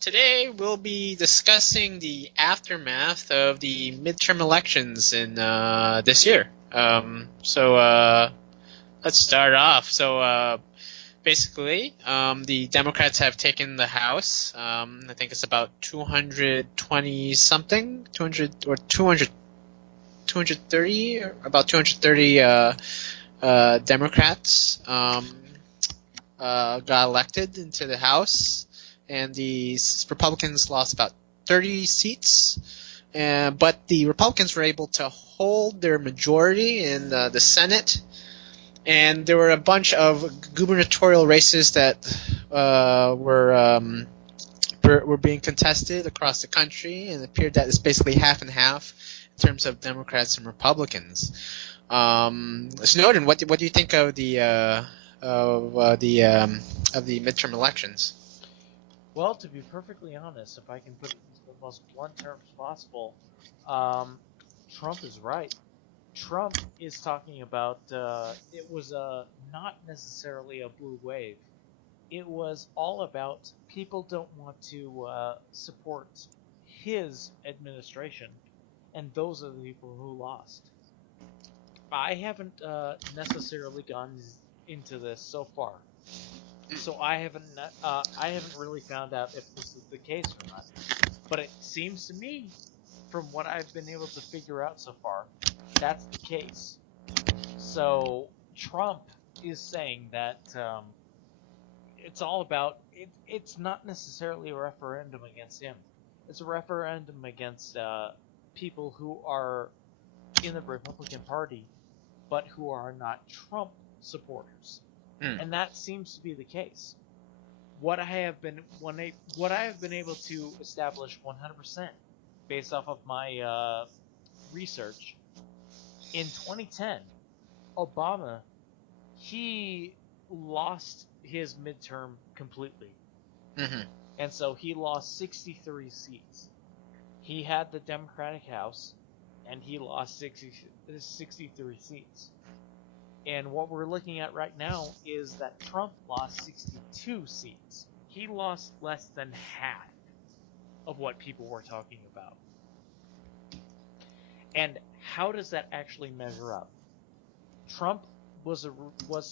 Today we'll be discussing the aftermath of the midterm elections in this year. Let's start off. Basically, the Democrats have taken the House. I think it's about 220 something, 200 or 200, 230, or about 230 Democrats got elected into the House, and the Republicans lost about 30 seats. But the Republicans were able to hold their majority in the Senate, and there were a bunch of gubernatorial races that were being contested across the country, and it appeared that it's basically half and half in terms of Democrats and Republicans. Snowden, what do you think of the midterm elections? Well, to be perfectly honest, if I can put it into the most blunt terms possible, Trump is right. Trump is talking about it was not necessarily a blue wave. It was all about people don't want to support his administration, and those are the people who lost. I haven't necessarily gone into this so far, so I haven't really found out if this is the case or not. But it seems to me, from what I've been able to figure out so far, that's the case. So Trump is saying that it's all about it. It's not necessarily a referendum against him. It's a referendum against people who are in the Republican Party, but who are not Trump supporters. And that seems to be the case. What I have been able to establish 100% based off of my research, in 2010, Obama, he lost his midterm completely. Mm-hmm. And so he lost 63 seats. He had the Democratic House, and he lost 63 seats. And what we're looking at right now is that Trump lost 62 seats. He lost less than half of what people were talking about. And how does that actually measure up? Trump was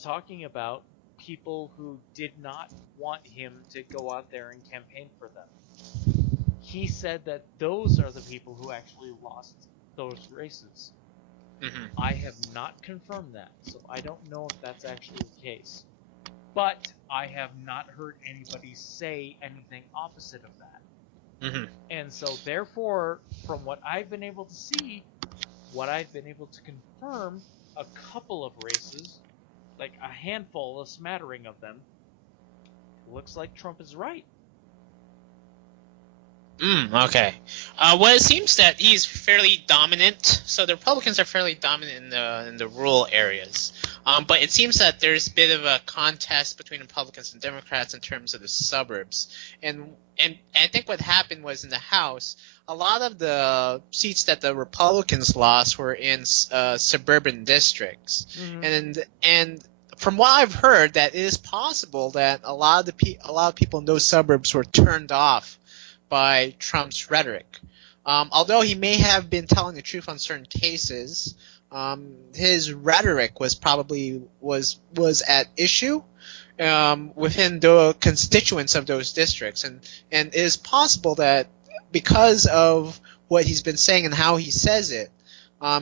talking about people who did not want him to go out there and campaign for them. He said that those are the people who actually lost those races. Mm-hmm. I have not confirmed that, so I don't know if that's actually the case. But I have not heard anybody say anything opposite of that. Mm-hmm. And so therefore, from what I've been able to see, what I've been able to confirm, a couple of races, like a handful, a smattering of them, looks like Trump is right. Okay. Well, it seems that he's fairly dominant. So the Republicans are fairly dominant in the rural areas. But it seems that there's a bit of a contest between Republicans and Democrats in terms of the suburbs. And I think what happened was in the House, a lot of the seats that the Republicans lost were in suburban districts. Mm-hmm. And from what I've heard, that it is possible that a lot of people in those suburbs were turned off by Trump's rhetoric. Although he may have been telling the truth on certain cases, his rhetoric was probably was at issue within the constituents of those districts, and it is possible that because of what he's been saying and how he says it,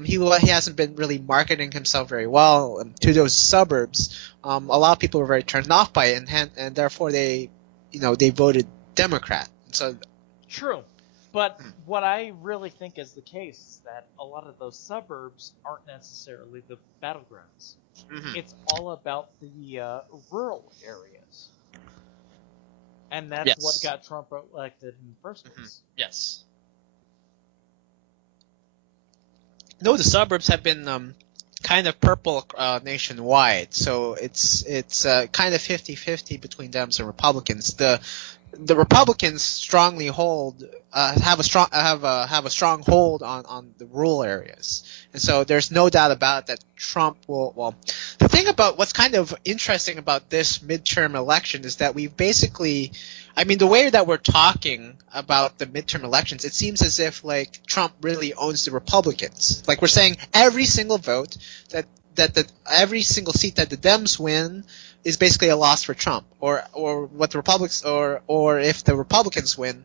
he hasn't been really marketing himself very well to those suburbs. A lot of people were very turned off by it, and therefore they voted Democrat. So. True. But what I really think is the case is that a lot of those suburbs aren't necessarily the battlegrounds. Mm-hmm. It's all about the rural areas. And that's what got Trump elected in the first place. Mm-hmm. Yes. No, the suburbs have been kind of purple nationwide, so it's kind of 50-50 between Dems and Republicans. The Republicans strongly have a strong hold on the rural areas, and so there's no doubt about it that Trump will. Well, the thing about what's kind of interesting about this midterm election is that we've basically I mean, the way that we're talking about the midterm elections, it seems as if like Trump really owns the Republicans. Like we're saying every single vote every single seat that the Dems win is basically a loss for Trump, or what the Republicans or if the Republicans win,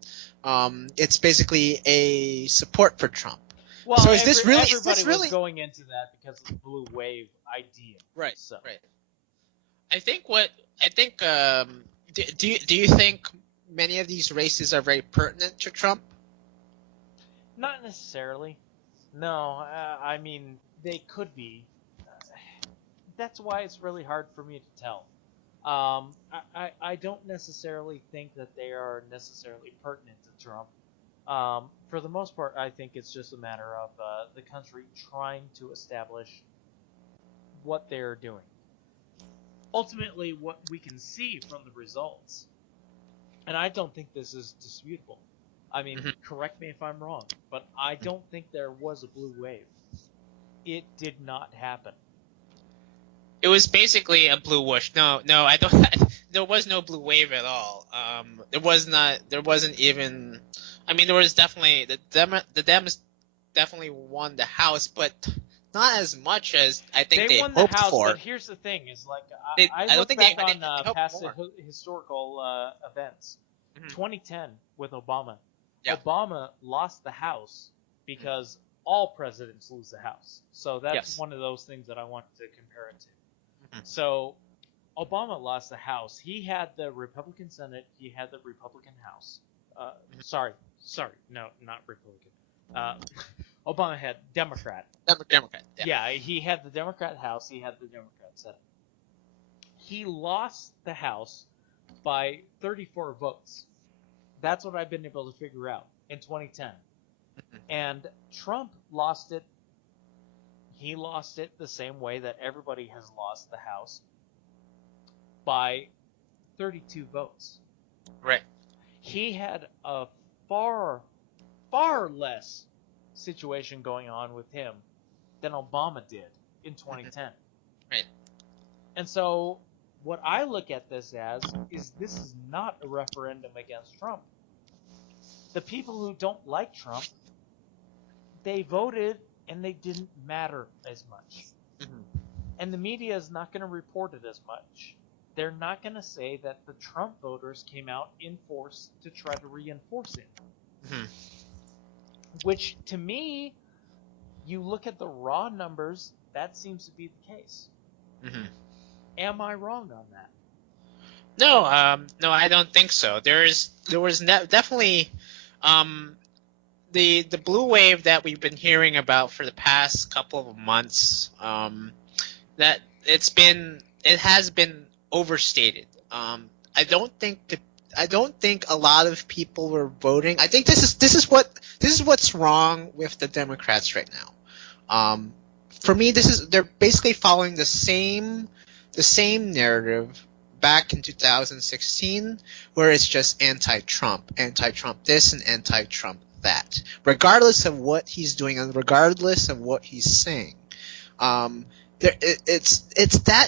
it's basically a support for Trump. Well, So is this really? everybody was going into that because of the blue wave idea. Right? So. Right. I think do you think many of these races are very pertinent to Trump? Not necessarily. No, I mean they could be. That's why it's really hard for me to tell. I don't necessarily think that they are necessarily pertinent to Trump. For the most part, I think it's just a matter of the country trying to establish what they're doing. Ultimately, what we can see from the results, and I don't think this is disputable. I mean, correct me if I'm wrong, but I don't think there was a blue wave. It did not happen. It was basically a blue whoosh. No, I don't. There was no blue wave at all. There wasn't even. I mean, there was definitely the Dems definitely won the House, but not as much as I think they won hoped the House, for. But here's the thing: is like I look don't think back they on past more. historical events. 2010 with Obama. Yeah. Obama lost the House because all presidents lose the House. So that's one of those things that I wanted to compare it to. So Obama lost the House. He had the Republican Senate. He had the Republican House. Sorry, no, not Republican. Obama had Democrat. Democrat. Yeah, he had the Democrat House. He had the Democrat Senate. He lost the House by 34 votes. That's what I've been able to figure out in 2010. And Trump lost it. He lost it the same way that everybody has lost the House, by 32 votes. Right. He had a far, far less situation going on with him than Obama did in 2010. Right. And so what I look at this as is this is not a referendum against Trump. The people who don't like Trump, they voted and they didn't matter as much. And the media is not going to report it as much. They're not going to say that the Trump voters came out in force to try to reinforce it. Which, to me, you look at the raw numbers, that seems to be the case. Am I wrong on that? No, I don't think so. There was definitely the blue wave that we've been hearing about for the past couple of months. That it has been overstated. I don't think a lot of people were voting. I think this is what's wrong with the Democrats right now. For me, they're basically following the same narrative back in 2016, where it's just anti-Trump this and anti-Trump that, regardless of what he's doing and regardless of what he's saying. That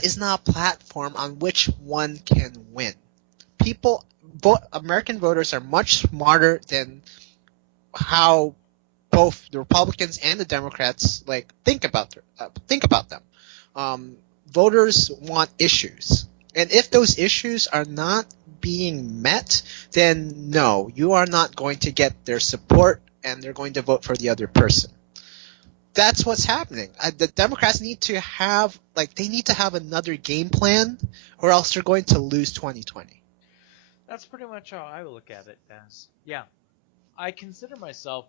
is not a platform on which one can win. American voters are much smarter than how both the Republicans and the Democrats think about them. Voters want issues, and if those issues are not being met, then no, you are not going to get their support, and they're going to vote for the other person. That's what's happening. The Democrats need to have another game plan, or else they're going to lose 2020. That's pretty much how I look at it as. Yeah. I consider myself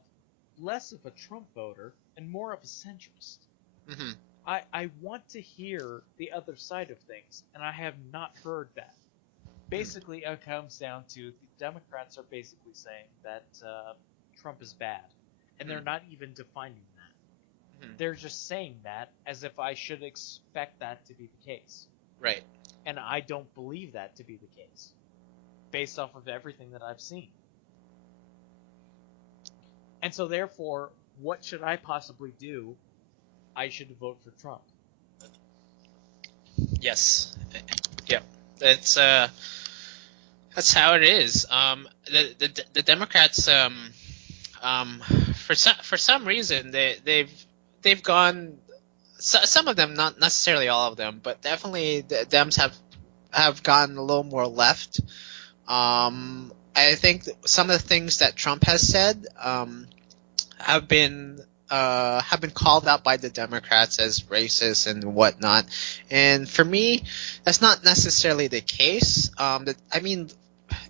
less of a Trump voter and more of a centrist. I want to hear the other side of things, and I have not heard that. Basically, it comes down to the Democrats are basically saying that Trump is bad, and they're not even defining that. They're just saying that as if I should expect that to be the case. Right. And I don't believe that to be the case, based off of everything that I've seen. And so therefore, what should I possibly do? I should vote for Trump. Yes. Yeah. It's That's how it is. The Democrats, um, for some reason, they've gone. Some of them, not necessarily all of them, but definitely the Dems have gotten a little more left. I think some of the things that Trump has said, have been have been called out by the Democrats as racist and whatnot. And for me, that's not necessarily the case. I mean,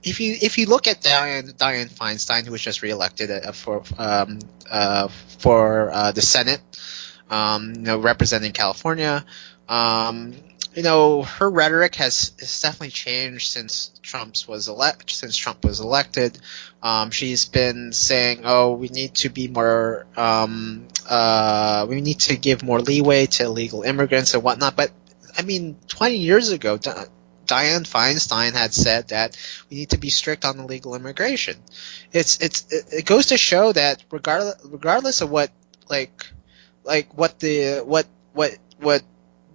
if you look at Dianne Feinstein, who was just reelected for the Senate, representing California. Um, her rhetoric has definitely changed since Trump was elected. She's been saying, "Oh, we need to be more, we need to give more leeway to illegal immigrants and whatnot." But I mean, 20 years ago, Dianne Feinstein had said that we need to be strict on illegal immigration. It goes to show that regardless of what like what what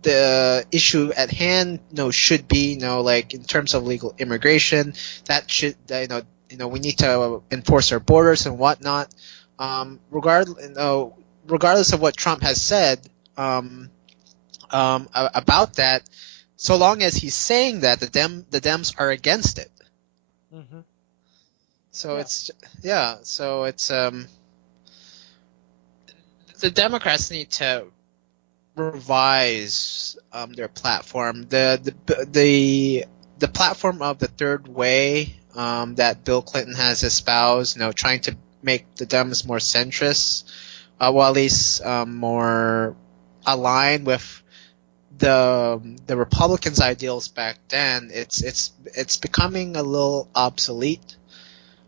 the issue at hand should be, like in terms of legal immigration, that should we need to enforce our borders and whatnot. Regardless of what Trump has said, about that, so long as he's saying that, the Dems are against it. Mm-hmm. So Yeah. it's the Democrats need to revise their platform. The platform of the third way, that Bill Clinton has espoused, trying to make the Dems more centrist, well, at least more aligned with the Republicans' ideals back then. It's becoming a little obsolete.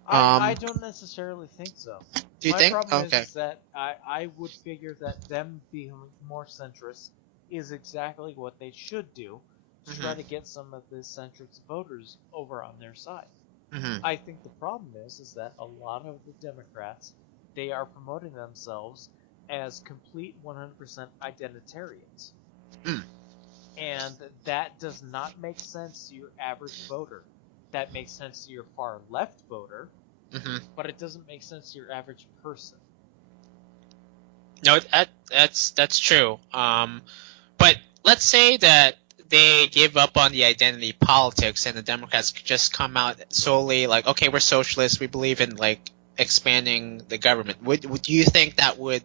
I don't necessarily think so. Do you My think? problem Okay. is that I would figure that them being more centrist is exactly what they should do to try Hmm. to get some of the centrist voters over on their side. Hmm. I think the problem is that a lot of the Democrats, they are promoting themselves as complete 100% identitarians. Mm. And that does not make sense to your average voter. That makes sense to your far left voter, Hmm. but it doesn't make sense to your average person. No, that's true. But let's say that they give up on the identity politics and the Democrats just come out solely like, okay, we're socialists. We believe in like expanding the government. Would you think that would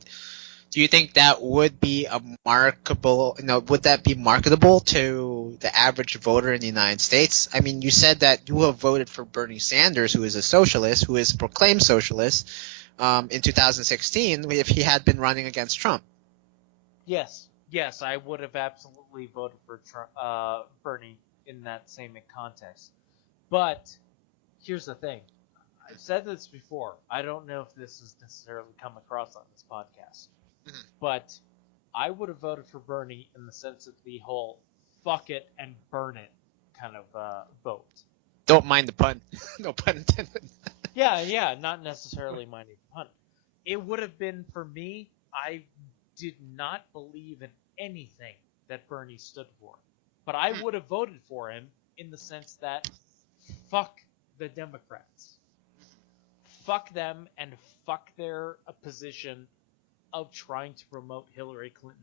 do you think that would be a markable, would that be marketable to the average voter in the United States? I mean, you said that you have voted for Bernie Sanders, who is a socialist, who is proclaimed socialist, in 2016, if he had been running against Trump. Yes, I would have absolutely voted for Bernie in that same context. But here's the thing: I've said this before. I don't know if this has necessarily come across on this podcast, Mhm. but I would have voted for Bernie in the sense of the whole "fuck it and burn it" kind of vote. Don't mind the pun. No pun intended. Yeah, not necessarily minding the pun. It would have been for me. I did not believe in anything that Bernie stood for, but I Hmm. would have voted for him in the sense that fuck the Democrats, fuck them, and fuck their position of trying to promote Hillary Clinton.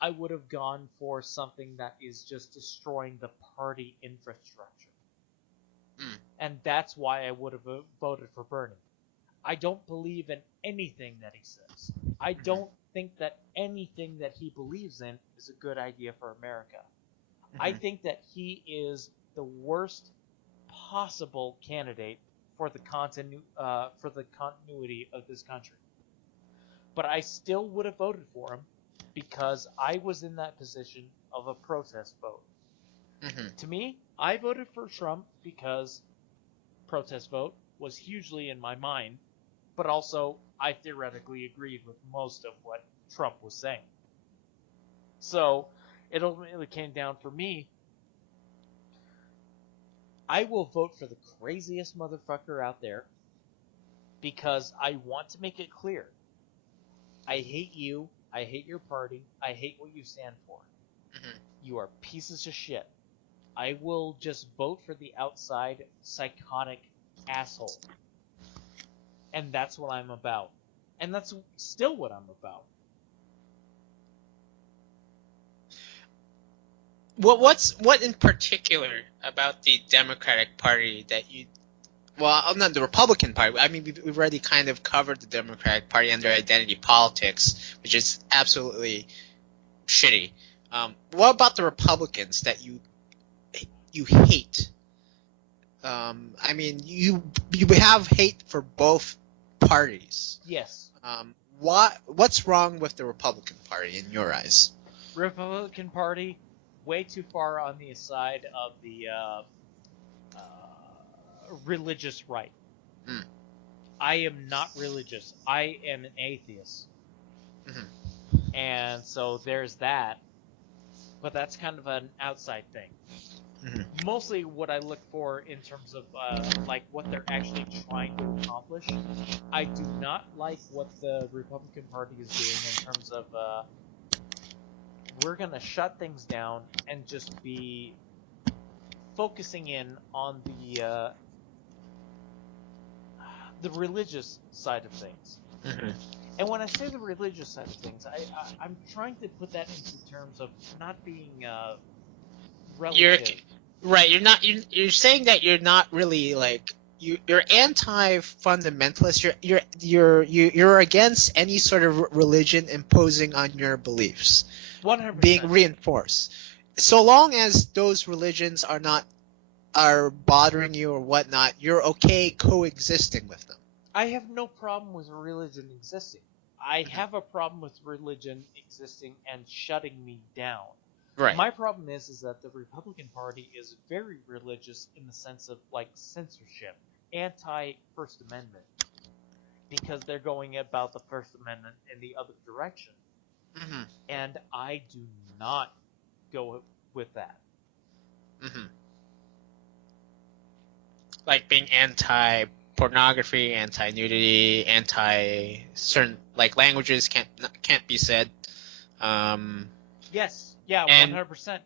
I would have gone for something that is just destroying the party infrastructure. Mm. And that's why I would have voted for Bernie. I don't believe in anything that he says. I Mhm. don't think that anything that he believes in is a good idea for America. I Mhm. think that he is the worst possible candidate for for the continuity of this country. But I still would have voted for him because I was in that position of a protest vote. Mhm. To me, I voted for Trump because protest vote was hugely in my mind, but also I theoretically agreed with most of what Trump was saying. So it ultimately came down for me. I will vote for the craziest motherfucker out there because I want to make it clear. I hate you. I hate your party. I hate what you stand for. Mhm. You are pieces of shit. I will just vote for the outside psychotic asshole. And that's what I'm about. And that's still what I'm about. What in particular about the Democratic Party that you? Well, not the Republican Party. I mean, we've already kind of covered the Democratic Party and their identity politics, which is absolutely shitty. What about the Republicans that you hate? I mean, you have hate for both parties. Yes. What's wrong with the Republican Party in your eyes? Republican Party, way too far on the side of the religious right. Mm. I am not religious. I am an atheist. Mm-hmm. And so there's that. But that's kind of an outside thing. Mm-hmm. Mostly what I look for in terms of like what they're actually trying to accomplish. I do not like what the Republican Party is doing in terms of we're gonna shut things down and just be focusing in on the religious side of things. Mm-hmm. And when I say the religious side of things, I'm trying to put that into terms of not being relative. You're saying that you're not really like you're anti-fundamentalist. You're against any sort of religion imposing on your beliefs, 100%. being reinforced. So long as those religions are bothering you or whatnot, you're okay coexisting with them. I have no problem with religion existing. I have a problem with religion existing and shutting me down. Right. My problem is that the Republican Party is very religious in the sense of like censorship, anti-First Amendment, because they're going about the First Amendment in the other direction. Mm-hmm. And I do not go with that. Mm-hmm. Like being anti-pornography, anti-nudity, anti-certain like languages can't be said. Yes, yeah, and 100%.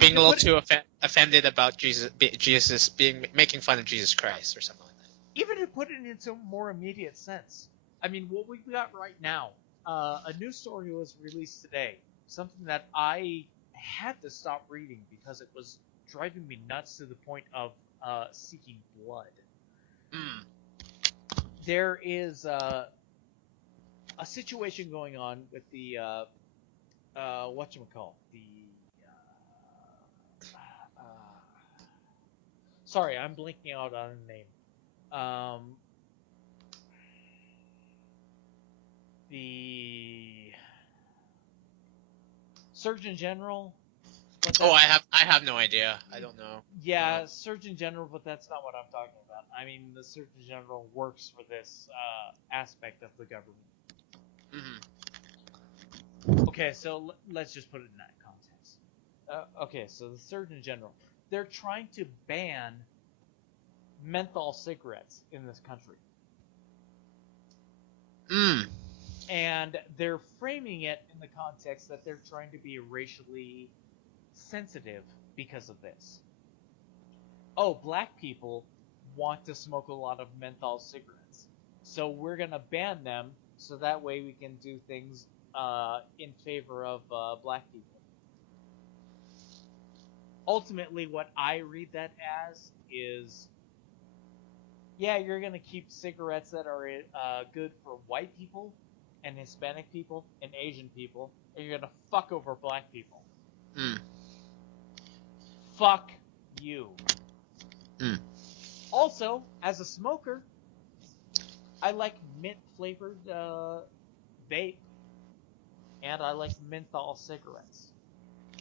Being a little too offended about Jesus being making fun of Jesus Christ or something like that. Even to put it into a more immediate sense, I mean, what we got right now, a news story was released today, something that I had to stop reading because it was driving me nuts to the point of seeking blood. Mm. There is a situation going on with the whatchamacallit, sorry, I'm blinking out on a name. The Surgeon General. Oh, I have no idea. I don't know. Yeah, Surgeon General, but that's not what I'm talking about. I mean, the Surgeon General works for this aspect of the government. Mm-hmm. Okay, so let's just put it in that context. Okay, so the Surgeon General, they're trying to ban menthol cigarettes in this country. Mm. And they're framing it in the context that they're trying to be racially sensitive because of this. Oh, black people want to smoke a lot of menthol cigarettes, so we're going to ban them so that way we can do things in favor of black people. Ultimately, what I read that as is, yeah, you're going to keep cigarettes that are good for white people and Hispanic people and Asian people, and you're going to fuck over black people. Mm. Fuck you. Mm. Also, as a smoker, I like mint-flavored vape, and I like menthol cigarettes.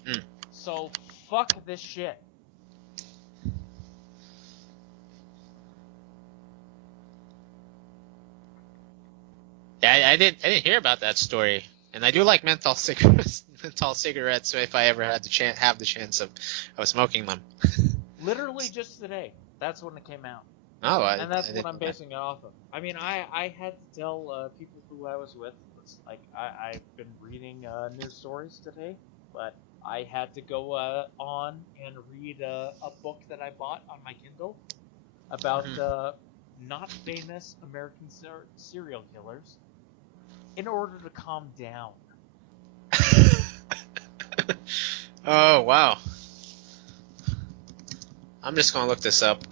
Mm. So, fuck this shit. Yeah, I didn't hear about that story, and I do like menthol cigarettes. So if I ever had have the chance of smoking them. Literally just today. That's when it came out. Oh, and that's what I'm basing it off of. I mean, I had to tell people who I was with, like, I've been reading news stories today, but I had to go on and read a book that I bought on my Kindle about Mhm. not famous American serial killers in order to calm down. Oh wow. I'm just gonna look this up.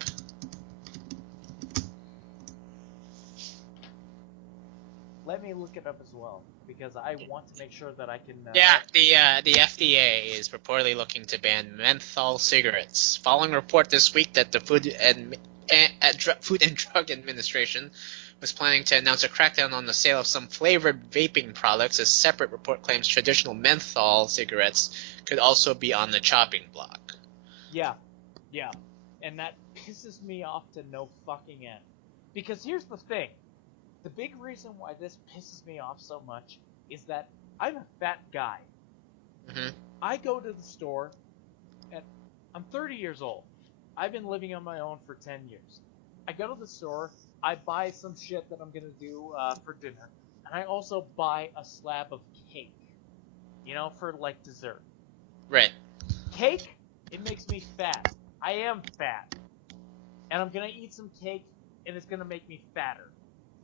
Let me look it up as well because I want to make sure that I can. Yeah, the FDA is reportedly looking to ban menthol cigarettes, following a report this week that the Food and Drug Administration was planning to announce a crackdown on the sale of some flavored vaping products. A separate report claims traditional menthol cigarettes could also be on the chopping block. Yeah, yeah, and that pisses me off to no fucking end. Because here's the thing: the big reason why this pisses me off so much is that I'm a fat guy. Hmm. I go to the store at I'm 30 years old. I've been living on my own for 10 years. I go to the store, I buy some shit that I'm gonna do for dinner, and I also buy a slab of cake, for like dessert. Right. Cake, it makes me fat. I am fat, and I'm gonna eat some cake, and it's gonna make me fatter.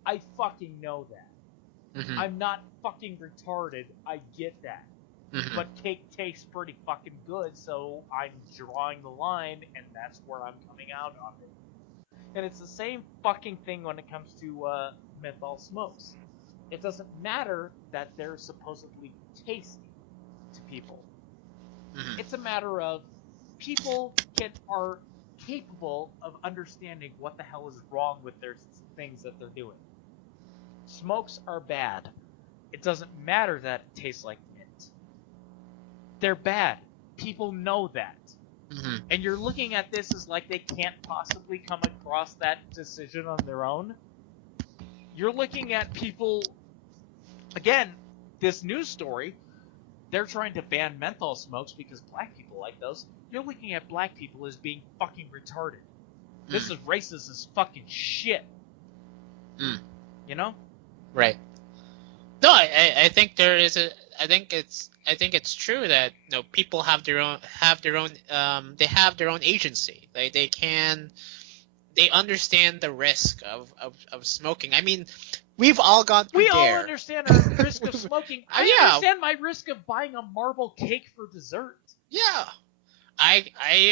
I fucking know that. Hmm. I'm not fucking retarded. I get that. Hmm. But cake tastes pretty fucking good, so I'm drawing the line, and that's where I'm coming out on it. And it's the same fucking thing when it comes to menthol smokes. It doesn't matter that they're supposedly tasty to people. Hmm. It's a matter of people are capable of understanding what the hell is wrong with their things that they're doing. Smokes are bad. It doesn't matter that it tastes like mint. They're bad. People know that. Hmm. And you're looking at this as like they can't possibly come across that decision on their own. You're looking at people, again, this news story, they're trying to ban menthol smokes because black people like those. You're looking at black people as being fucking retarded. This is racist as fucking shit. Mm. You know? Right. No, I think there is a I think it's true that people they have their own agency. They understand the risk of smoking. I mean, we've all gone through We all Dare. understand our risk of smoking. I Yeah, understand my risk of buying a marble cake for dessert. yeah. I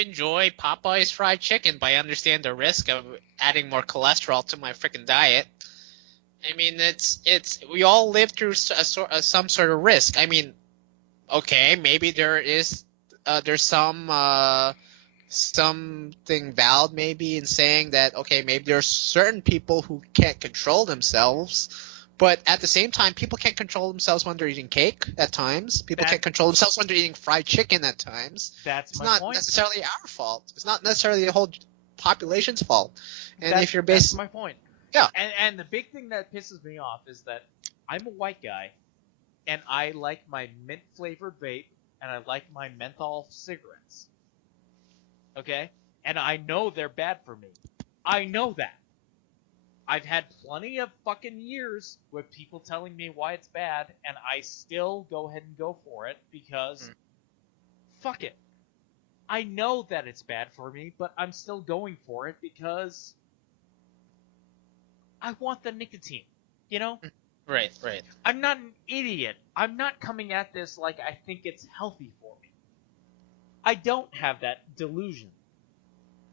enjoy Popeye's fried chicken, but I understand the risk of adding more cholesterol to my freaking diet. I mean, it's we all live through some sort of risk. I mean, okay, maybe there's something valid maybe in saying that okay, maybe there's certain people who can't control themselves, but at the same time, people can't control themselves when they're eating cake at times. People can't control themselves when they're eating fried chicken at times. That's It's my not point. necessarily our fault. It's not necessarily the whole population's fault. And if you're That's my point. yeah. And the big thing that pisses me off is that I'm a white guy, and I like my mint flavored vape, and I like my menthol cigarettes. Okay? And I know they're bad for me. I know that. I've had plenty of fucking years with people telling me why it's bad, and I still go ahead and go for it because fuck it. I know that it's bad for me, but I'm still going for it because I want the nicotine. You know? Right, right. I'm not an idiot. I'm not coming at this like I think it's healthy for me. I don't have that delusion.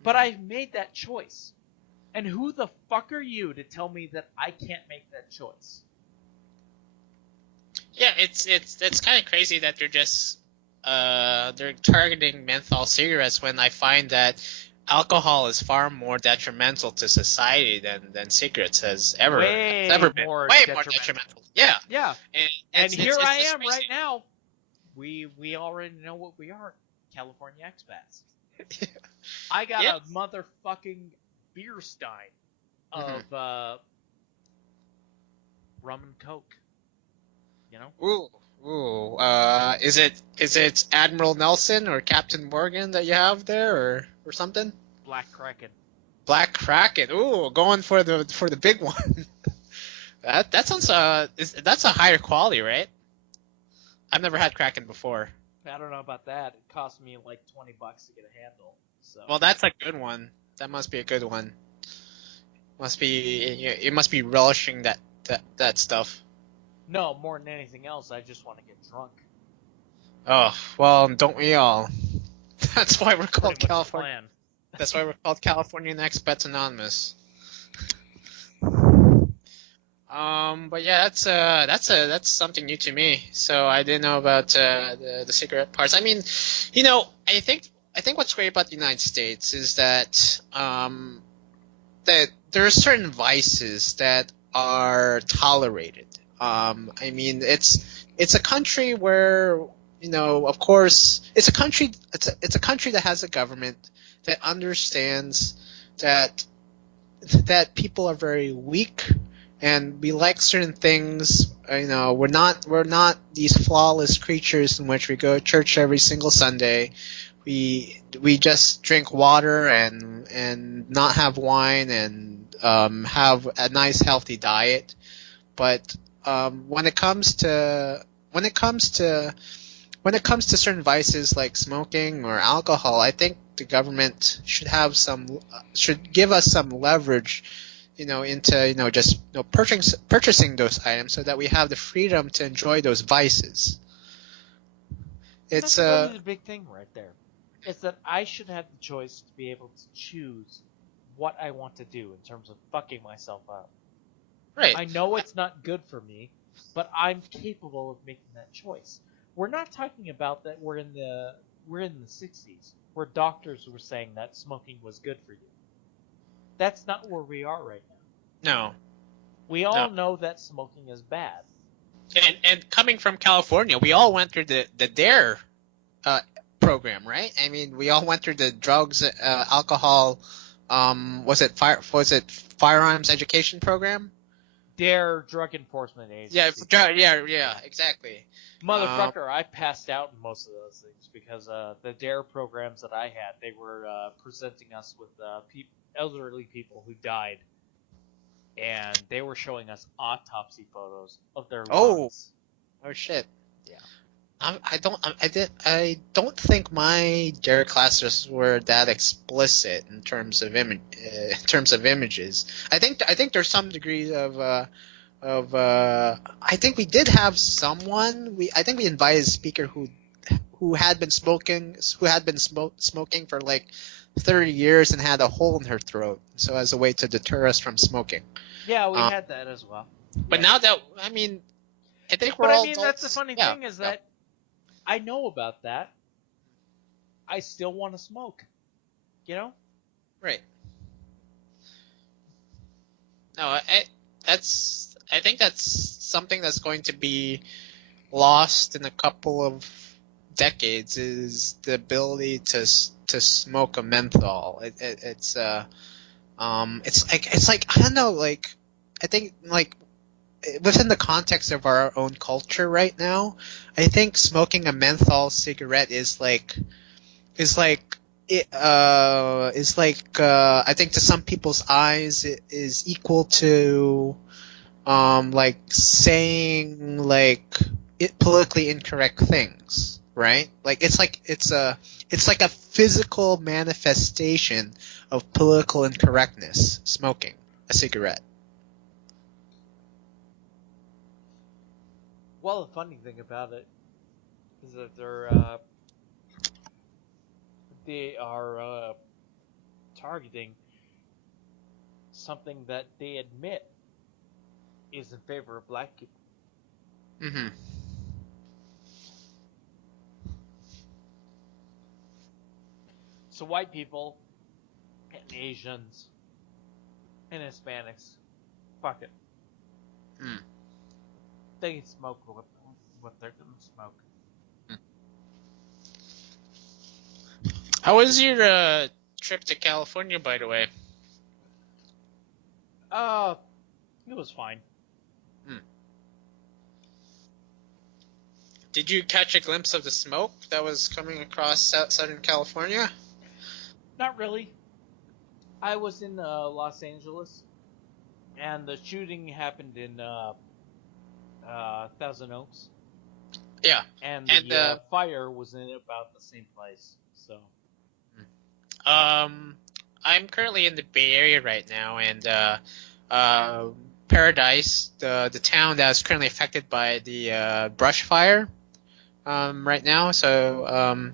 But I've made that choice. And who the fuck are you to tell me that I can't make that choice? Yeah, it's kind of crazy that they're targeting menthol cigarettes when I find that alcohol is far more detrimental to society than cigarettes has ever been. Way more detrimental. Yeah. Yeah. And it's here it's I just am crazy. right now. We already know what we are. California expats. I got Yeah. a motherfucking beer stein of rum and coke. You know? Ooh. Is it Admiral Nelson or Captain Morgan that you have there or something? Black Kraken. Black Kraken. Ooh, going for the big one. That sounds that's a higher quality, right? I've never had Kraken before. I don't know about that. It cost me like $20 to get a handle. So. Well, that's a good one. That must be a good one. Must be it must be relishing that stuff. No, more than anything else, I just want to get drunk. Oh, well, don't we all? That's why we're That's called pretty much the California. plan. That's why we're called Californian Expats Anonymous. But yeah, that's something new to me. So I didn't know about the cigarette parts. I mean, I think what's great about the United States is that there are certain vices that are tolerated. I mean, it's a country where, of course, it's a country that has a government that understands that people are very weak, and we like certain things. We're not these flawless creatures in which we go to church every single Sunday. We just drink water and not have wine, and have a nice healthy diet. But when it comes to certain vices like smoking or alcohol, I think the government should give us some leverage, into just purchasing those items, so that we have the freedom to enjoy those vices. It's That's really the big thing right there. It's that I should have the choice to be able to choose what I want to do in terms of fucking myself up. right. I know it's not good for me, but I'm capable of making that choice. We're not talking about that we're in the 60s where doctors were saying that smoking was good for you. That's not where we are right now. No, We no. all know that smoking is bad. And coming from California, we all went through the Dare uh, program, right? I mean, we all went through the drugs, alcohol. Was it firearms education program? Dare Drug Enforcement Yeah, Agency. yeah, exactly. Motherfucker, I passed out in most of those things because the DARE programs that I had, they were presenting us with elderly people who died, and they were showing us autopsy photos of their Oh, lungs. oh shit. Yeah. I don't think my Dare classes were that explicit in terms of images. I think there's some degree of I think we did have someone. I think we invited a speaker who had been smoking for like 30 years and had a hole in her throat, so as a way to deter us from smoking. Yeah, we Um, had that as well. but Yeah. now that, I mean, I think we're But I all mean, that's the adults. funny Yeah, thing is yeah, that I know about that. I still want to smoke. You know? right. No, I think that's something that's going to be lost in a couple of decades, is the ability to smoke a menthol. It's like I don't know, like I think like within the context of our own culture right now, I think smoking a menthol cigarette is like I think to some people's eyes it is equal to like saying like politically incorrect things, right? Like it's like a physical manifestation of political incorrectness, smoking a cigarette. Well, the funny thing about it is that they are targeting something that they admit is in favor of black people. Mm-hmm. So white people and Asians and Hispanics, fuck it, Mm. they can smoke what they're gonna smoke. How was your trip to California, by the way? Uh, it was fine. Mm. Did you catch a glimpse of the smoke that was coming across Southern California? Not really. I was in Los Angeles, and the shooting happened in Thousand Oaks. Yeah, and and the fire was in about the same place. So um, I'm currently in the Bay Area right now, and uh, Paradise, the town that's currently affected by the brush fire, right now. So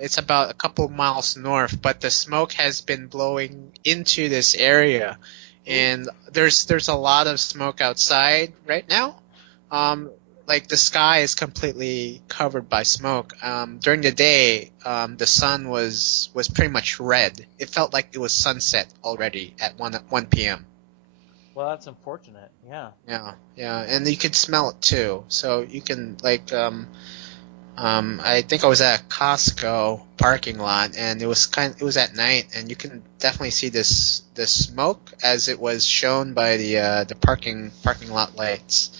it's about a couple miles north, but the smoke has been blowing into this area, and there's a lot of smoke outside right now. Um, like the sky is completely covered by smoke. During the day, the sun was pretty much red. It felt like it was sunset already at 1 p.m. well, that's unfortunate. Yeah. Yeah, yeah, and you could smell it too. So you can like I think I was at a Costco parking lot, and it was at night, and you can definitely see this smoke as it was shown by the parking lot lights.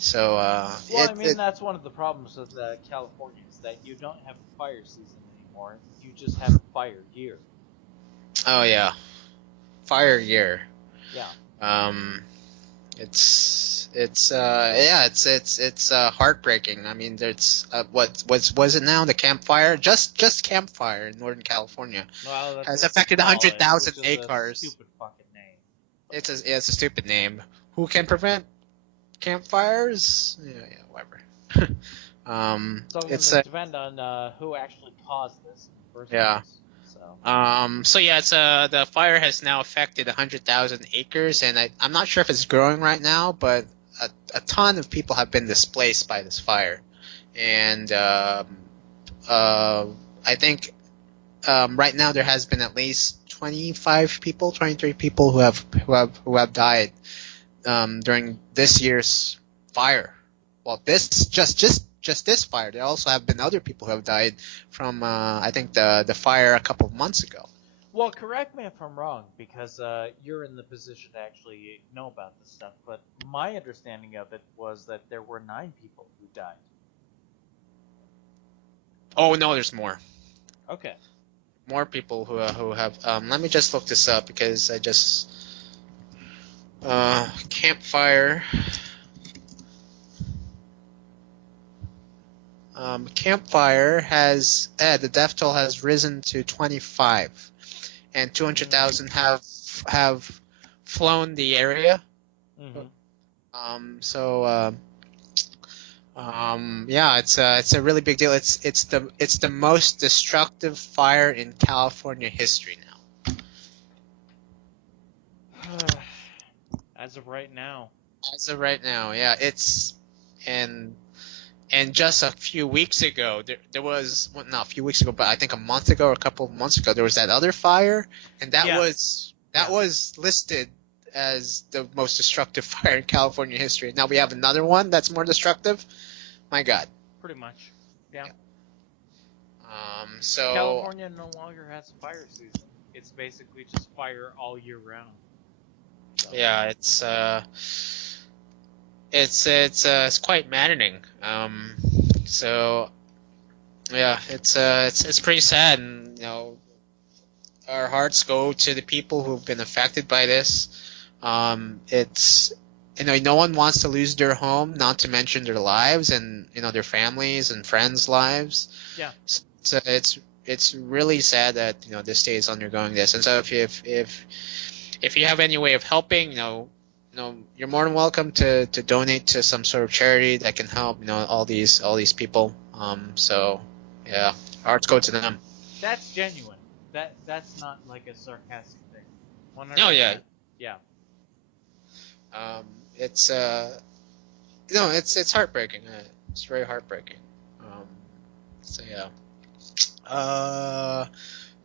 So Well, I mean, that's one of the problems with California is that you don't have a fire season anymore. You just have a fire year. oh yeah, fire year. Yeah. Um, it's yeah, it's heartbreaking. I mean, there's what was it now, the campfire, just campfire in Northern California Well, that's has what they affected call it, 100,000 which is a acres. stupid fucking name. It's a stupid name. Who can prevent campfires? Yeah, yeah, whatever. It's all going It's to a depend on who actually caused this in the first yeah. place. So. So yeah, it's the fire has now affected 100,000 acres, and I'm not sure if it's growing right now, but a ton of people have been displaced by this fire, and uh, I think right now there has been at least 23 people who have died during this year's fire. Well, this just this fire. There also have been other people who have died from I think the fire a couple of months ago. Well, correct me if I'm wrong, because you're in the position to actually know about this stuff. But my understanding of it was that there were 9 people who died. Oh no, there's more. Okay. More people who have. Let me just look this up because I just campfire. Campfire has the death toll has risen to 25, and 200,000 have flown the area. Mm-hmm. So yeah, it's a really big deal. It's the most destructive fire in California history now. As of right now. As of right now, yeah, and and just a few weeks ago, there was, well, not a few weeks ago, but I think a month ago or a couple of months ago, there was that other fire, and that Yeah. was listed as the most destructive fire in California history. Now we have another one that's more destructive. My God. Pretty much. Yeah. Yeah. So California no longer has a fire season. It's basically just fire all year round. So. yeah, it's quite maddening. So yeah, it's pretty sad, and our hearts go to the people who've been affected by this. It's no one wants to lose their home, not to mention their lives and their families and friends' lives. Yeah. So it's really sad that this state is undergoing this. And so if you have any way of helping, you're more than welcome to donate to some sort of charity that can help all these people. So yeah, hearts go to them. That's genuine. That's not like a sarcastic thing. 100%. Oh yeah. Yeah. Um, it's it's heartbreaking. It's very heartbreaking. So yeah.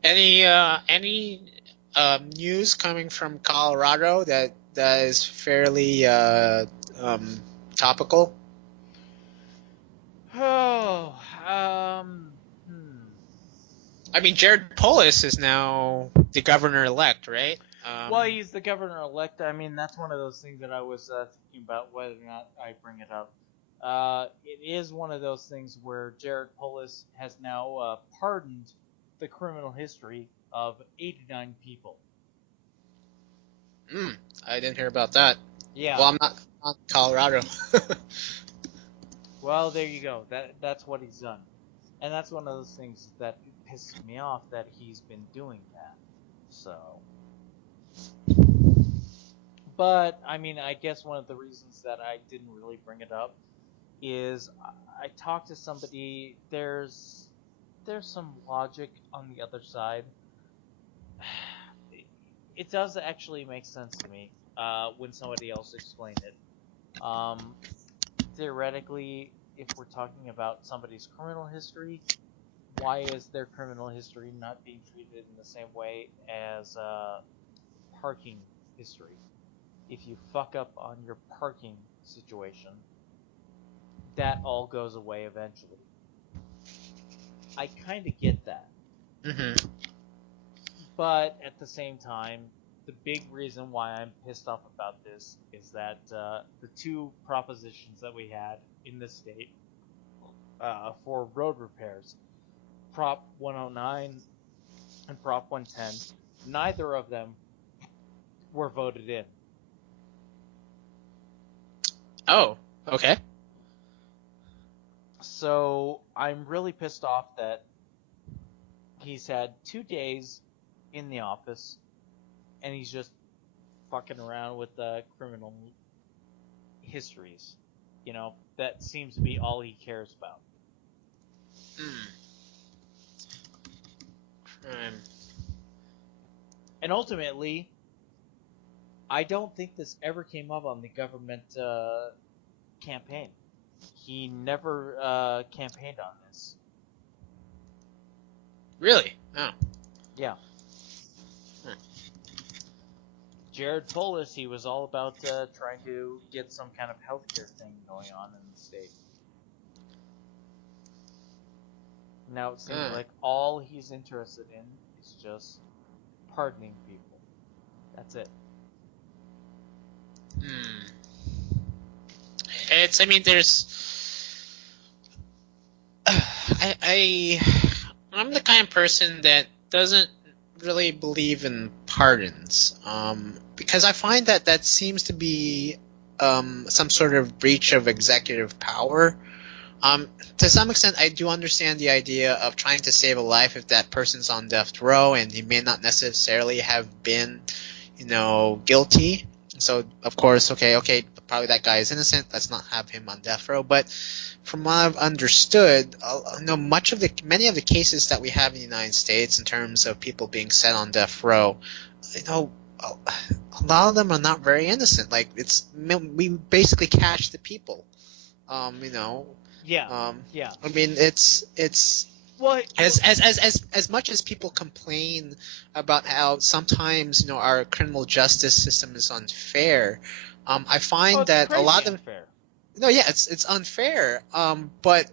Any news coming from Colorado that is fairly topical? Oh, I mean, Jared Polis is now the governor-elect, right? Well, he's the governor-elect. I mean, that's one of those things that I was thinking about whether or not I bring it up. It is one of those things where Jared Polis has now pardoned the criminal history of 89 people. I didn't hear about that. Yeah. Well, I'm not Colorado. Well, there you go. That's what he's done, and that's one of those things that pisses me off that he's been doing that. So, but I mean, I guess one of the reasons that I didn't really bring it up is I talked to somebody. There's some logic on the other side. It does actually make sense to me when somebody else explained it. Um, Theoretically, if we're talking about somebody's criminal history, why is their criminal history not being treated in the same way as parking history? If you fuck up on your parking situation, that all goes away eventually. I kind of get that. Hmm. But at the same time, the big reason why I'm pissed off about this is that the two propositions that we had in the state for road repairs, Prop 109 and Prop 110, neither of them were voted in. Oh, okay. So I'm really pissed off that he's had 2 days in the office and he's just fucking around with the criminal histories. That seems to be all he cares about. Mm. Crime. And ultimately, I don't think this ever came up on the government campaign. He never campaigned on this. Really? Oh. Yeah. Hmm. Jared told us he was all about trying to get some kind of healthcare thing going on in the state. Now it seems like all he's interested in is just pardoning people. That's it. Hmm. I mean, I'm the kind of person that doesn't really believe in pardons, because I find that seems to be some sort of breach of executive power. To some extent, I do understand the idea of trying to save a life if that person's on death row and he may not necessarily have been, guilty. So, of course, okay, probably that guy is innocent. Let's not have him on death row. But from what I've understood, many of the cases that we have in the United States in terms of people being set on death row, a lot of them are not very innocent. Like we basically catch the people. Yeah. Yeah. I mean, it's Well, as much as people complain about how sometimes our criminal justice system is unfair. I find it's that a crazy lot of unfair. no, yeah, it's unfair. But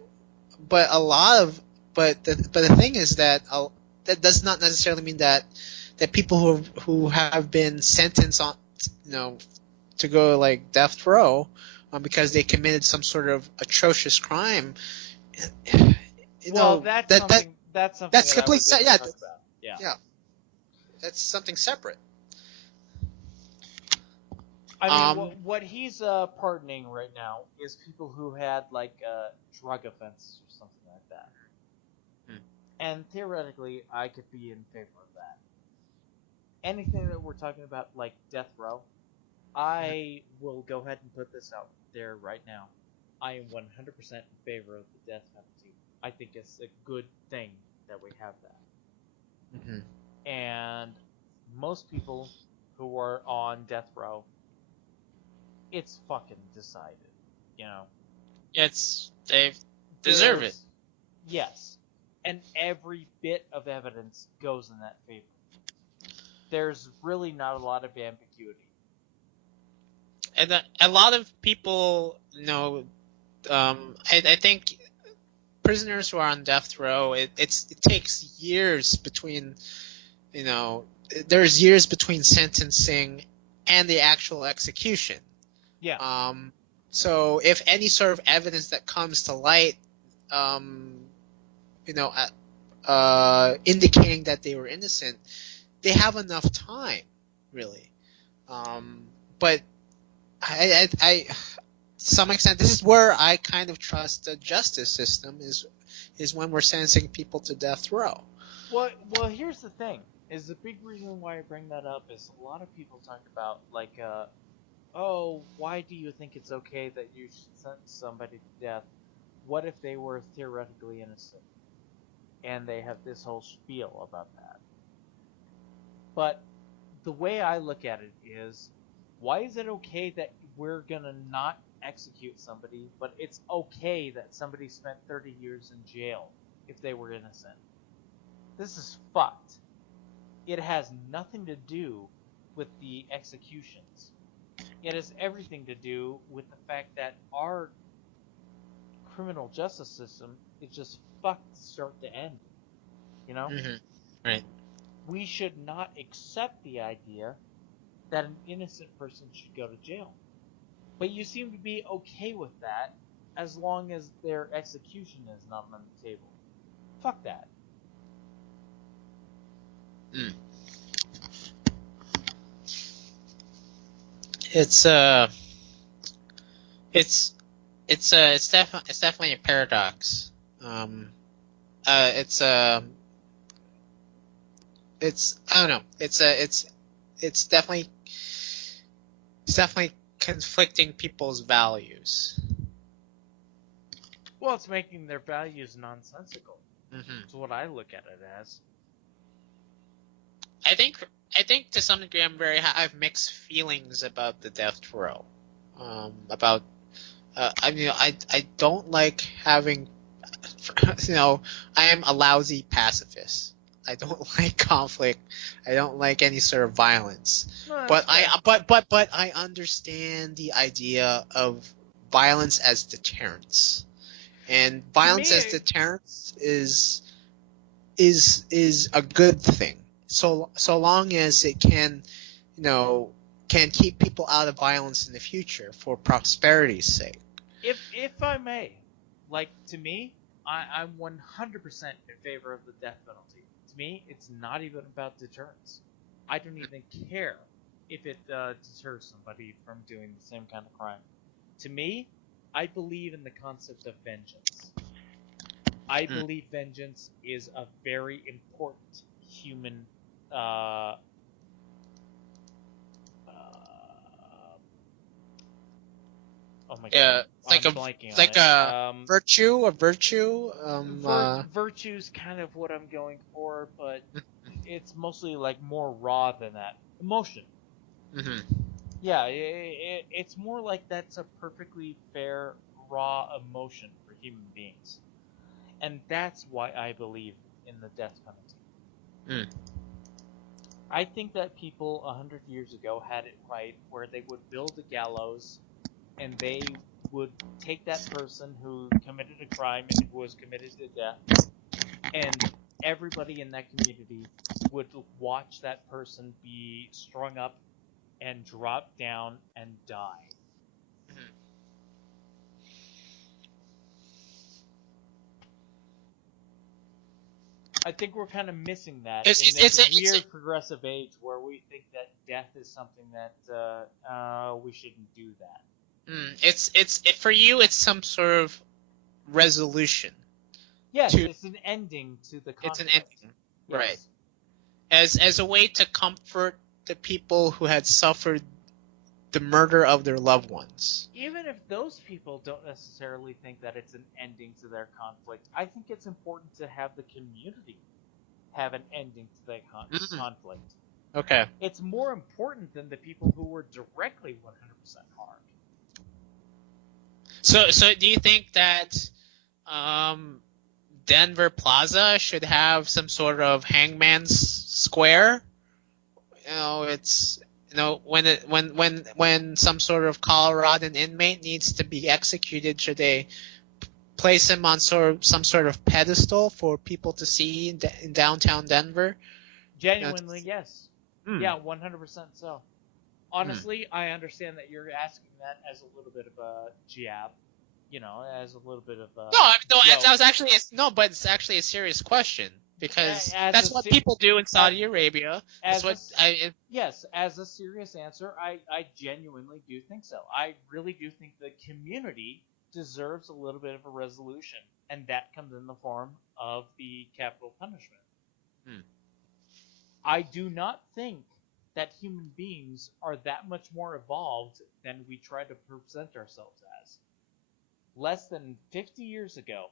a lot of but the thing is that that does not necessarily mean that people who have been sentenced on to go like death row because they committed some sort of atrocious crime. Well, that's something that's that I completely was going to talk about. Yeah. yeah, that's something separate. I mean, what he's pardoning right now is people who had like drug offenses or something like that. And theoretically, I could be in favor of that. Anything that we're talking about, like death row, I will go ahead and put this out there right now. I am 100% in favor of the death penalty. I think it's a good thing that we have that. Mm-hmm. And most people who are on death row, it's fucking decided, They deserve it. Yes. And every bit of evidence goes in that favor. There's really not a lot of ambiguity. And a lot of people, I think prisoners who are on death row, it takes years between, there's years between sentencing and the actual execution. Yeah. So if any sort of evidence that comes to light, indicating that they were innocent, they have enough time, really. But to some extent, this is where I kind of trust the justice system is when we're sentencing people to death row. Well, here's the thing. Is the big reason why I bring that up is a lot of people talk about like, oh, why do you think it's okay that you should sentence somebody to death? What if they were theoretically innocent? And they have this whole spiel about that. But the way I look at it is, why is it okay that we're gonna not execute somebody, but it's okay that somebody spent 30 years in jail if they were innocent? This is fucked. It has nothing to do with the executions. It has everything to do with the fact that our criminal justice system is just fucked start to end. You know? Mm-hmm. Right. We should not accept the idea that an innocent person should go to jail. But you seem to be okay with that as long as their execution is not on the table. Fuck that. Mm. It's definitely a paradox. It's I don't know. It's definitely conflicting people's values. Well, it's making their values nonsensical. Mm-hmm. That's what I look at it as. I think to some degree I have mixed feelings about the death row. I don't like having, I am a lousy pacifist. I don't like conflict. I don't like any sort of violence. No, But fair. I understand the idea of violence as deterrence. And violence as deterrence is a good thing. So long as it can keep people out of violence in the future for prosperity's sake. If I may, like, to me, I'm 100% in favor of the death penalty. To me, it's not even about deterrence. I don't even care if it deters somebody from doing the same kind of crime. To me, I believe in the concept of vengeance. I believe vengeance is a very important human oh my god, I'm blanking on it. Virtue. Virtue's kind of what I'm going for, but it's mostly like more raw than that. Emotion. Mm-hmm. Yeah, it's more like that's a perfectly fair, raw emotion for human beings. And that's why I believe in the death penalty. I think that people 100 years ago had it right where they would build a gallows and they would take that person who committed a crime and who was committed to death, and everybody in that community would watch that person be strung up and drop down and die. I think we're kind of missing that in this weird progressive age where we think that death is something that we shouldn't do that. For you, it's some sort of resolution. Yes, it's an ending to the conflict. It's an ending, yes. Right? As a way to comfort the people who had suffered the murder of their loved ones. Even if those people don't necessarily think that it's an ending to their conflict, I think it's important to have the community have an ending to their conflict. Okay. It's more important than the people who were directly 100% harmed. So do you think that Denver Plaza should have some sort of hangman's square? When some sort of Coloradan inmate needs to be executed, should they place him on some sort of pedestal for people to see in downtown Denver? Genuinely, yes. Yeah, 100% so. Honestly, I understand that you're asking that as a little bit of a jab, as a little bit of a No, it's actually a serious question. because As that's a what se- people do in Saudi Arabia. That's as a what s- I. yes, as a serious answer, I genuinely do think so. I really do think the community deserves a little bit of a resolution, and that comes in the form of the capital punishment. Hmm. I do not think that human beings are that much more evolved than we try to present ourselves as. Less than 50 years ago,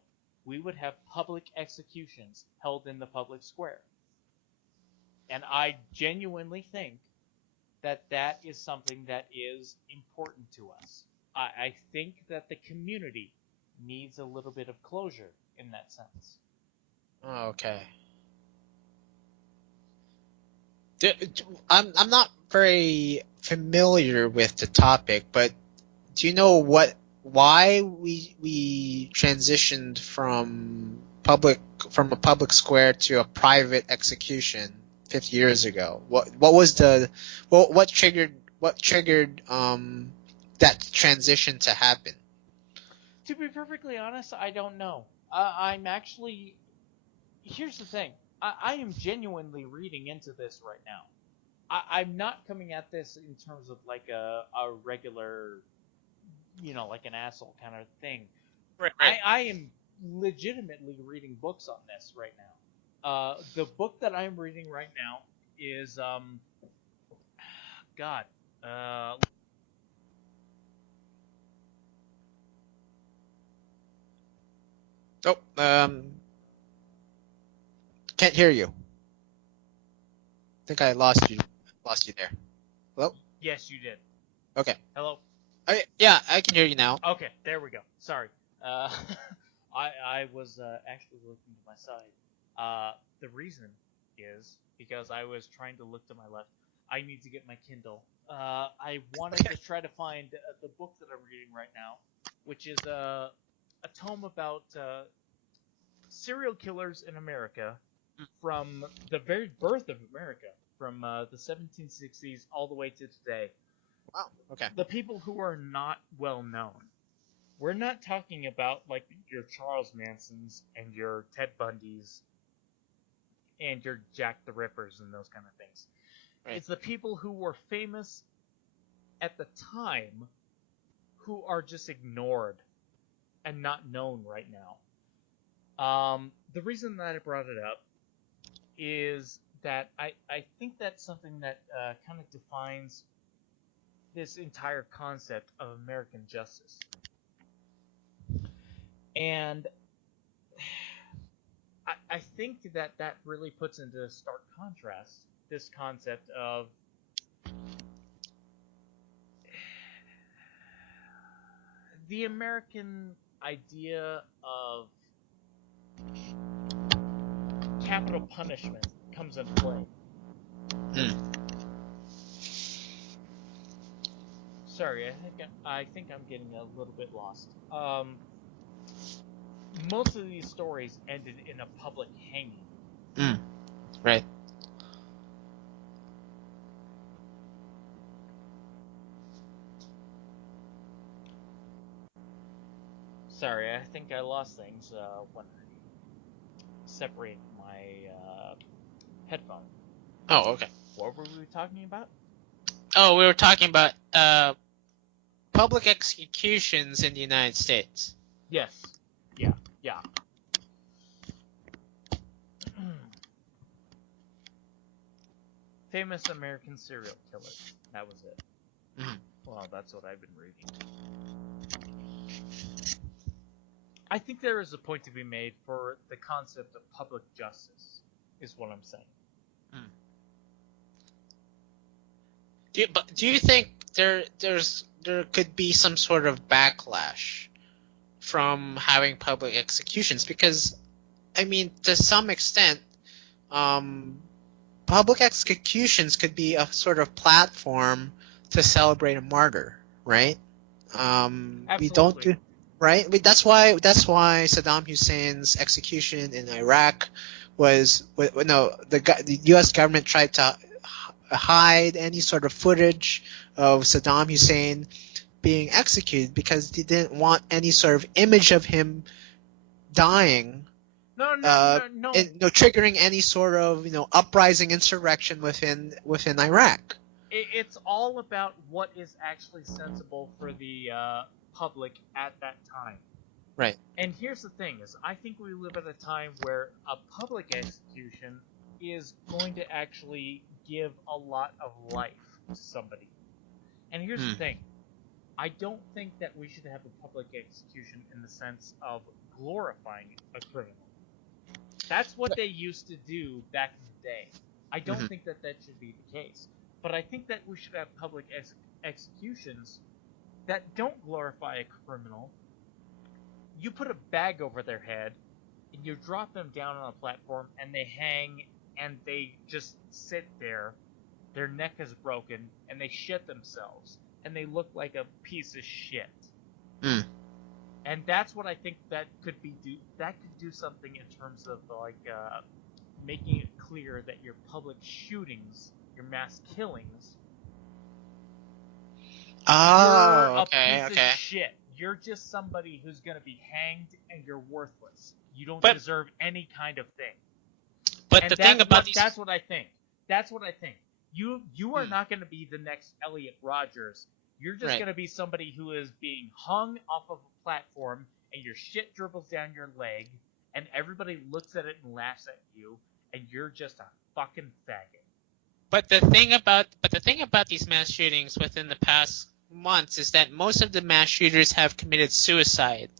we would have public executions held in the public square. And I genuinely think that that is something that is important to us. I think that the community needs a little bit of closure in that sense. Oh, okay. I'm not very familiar with the topic, but do you know why we transitioned from a public square to a private execution 50 years ago? What was the what triggered that transition to happen? To be perfectly honest, I don't know. I'm actually. Here's the thing. I am genuinely reading into this right now. I'm not coming at this in terms of like a regular, like an asshole kind of thing. Right, right. I am legitimately reading books on this right now. The book that I'm reading right now is God. Uh, Oh, can't hear you. I think I lost you there. Hello? yes, you did. Okay. Hello. Yeah, I can hear you now. Okay, there we go. Sorry. Uh, I was actually looking to my side. The reason is because I was trying to look to my left. I need to get my Kindle. I wanted Okay. to try to find the book that I'm reading right now, which is a tome about serial killers in America from the very birth of America, from the 1760s all the way to today. Wow. Okay. The people who are not well known. We're not talking about like your Charles Mansons and your Ted Bundys and your Jack the Rippers and those kind of things. Right. It's the people who were famous at the time who are just ignored and not known right now. The reason that I brought it up is that I think that's something that kind of defines this entire concept of American justice. And I think that that really puts into stark contrast this concept of the American idea of capital punishment comes into play. Hmm. Sorry, I think I'm getting a little bit lost. Most of these stories ended in a public hanging. Hmm. Right. Sorry, I think I lost things when I separated my headphone. Oh, okay. What were we talking about? Oh, we were talking about public executions in the United States. Yes. Yeah. Yeah. Famous American serial killers. That was it. Mhm. Well, that's what I've been reading. I think there is a point to be made for the concept of public justice, is what I'm saying. Hmm. Do you think there could be some sort of backlash from having public executions? Because I mean, to some extent, um, public executions could be a sort of platform to celebrate a martyr, right? We don't Absolutely. do right. That's why Saddam Hussein's execution in Iraq was no the U.S. government tried to hide any sort of footage of Saddam Hussein being executed because they didn't want any sort of image of him dying No, no, uh, no, no. triggering any sort of uprising insurrection within Iraq. It's all about what is actually sensible for the public at that time. Right. And here's the thing: is I think we live at a time where a public execution is going to actually give a lot of life to somebody. And here's the thing: I don't think that we should have a public execution in the sense of glorifying a criminal. That's what they used to do back in the day. I don't think that should be the case. But I think that we should have public executions that don't glorify a criminal. You put a bag over their head, and you drop them down on a platform, and they hang, and they just sit there. Their neck is broken, and they shit themselves, and they look like a piece of shit. And that's what I think that could do something in terms of making it clear that your public shootings, your mass killings, you're a piece of shit. You're just somebody who's gonna be hanged, and you're worthless. You don't deserve any kind of thing. But and the thing about these... that's what I think. That's what I think. You are not gonna be the next Elliot Rodgers. You're just gonna be somebody who is being hung off of a platform, and your shit dribbles down your leg, and everybody looks at it and laughs at you, and you're just a fucking faggot. But the thing about these mass shootings within the past months is that most of the mass shooters have committed suicide.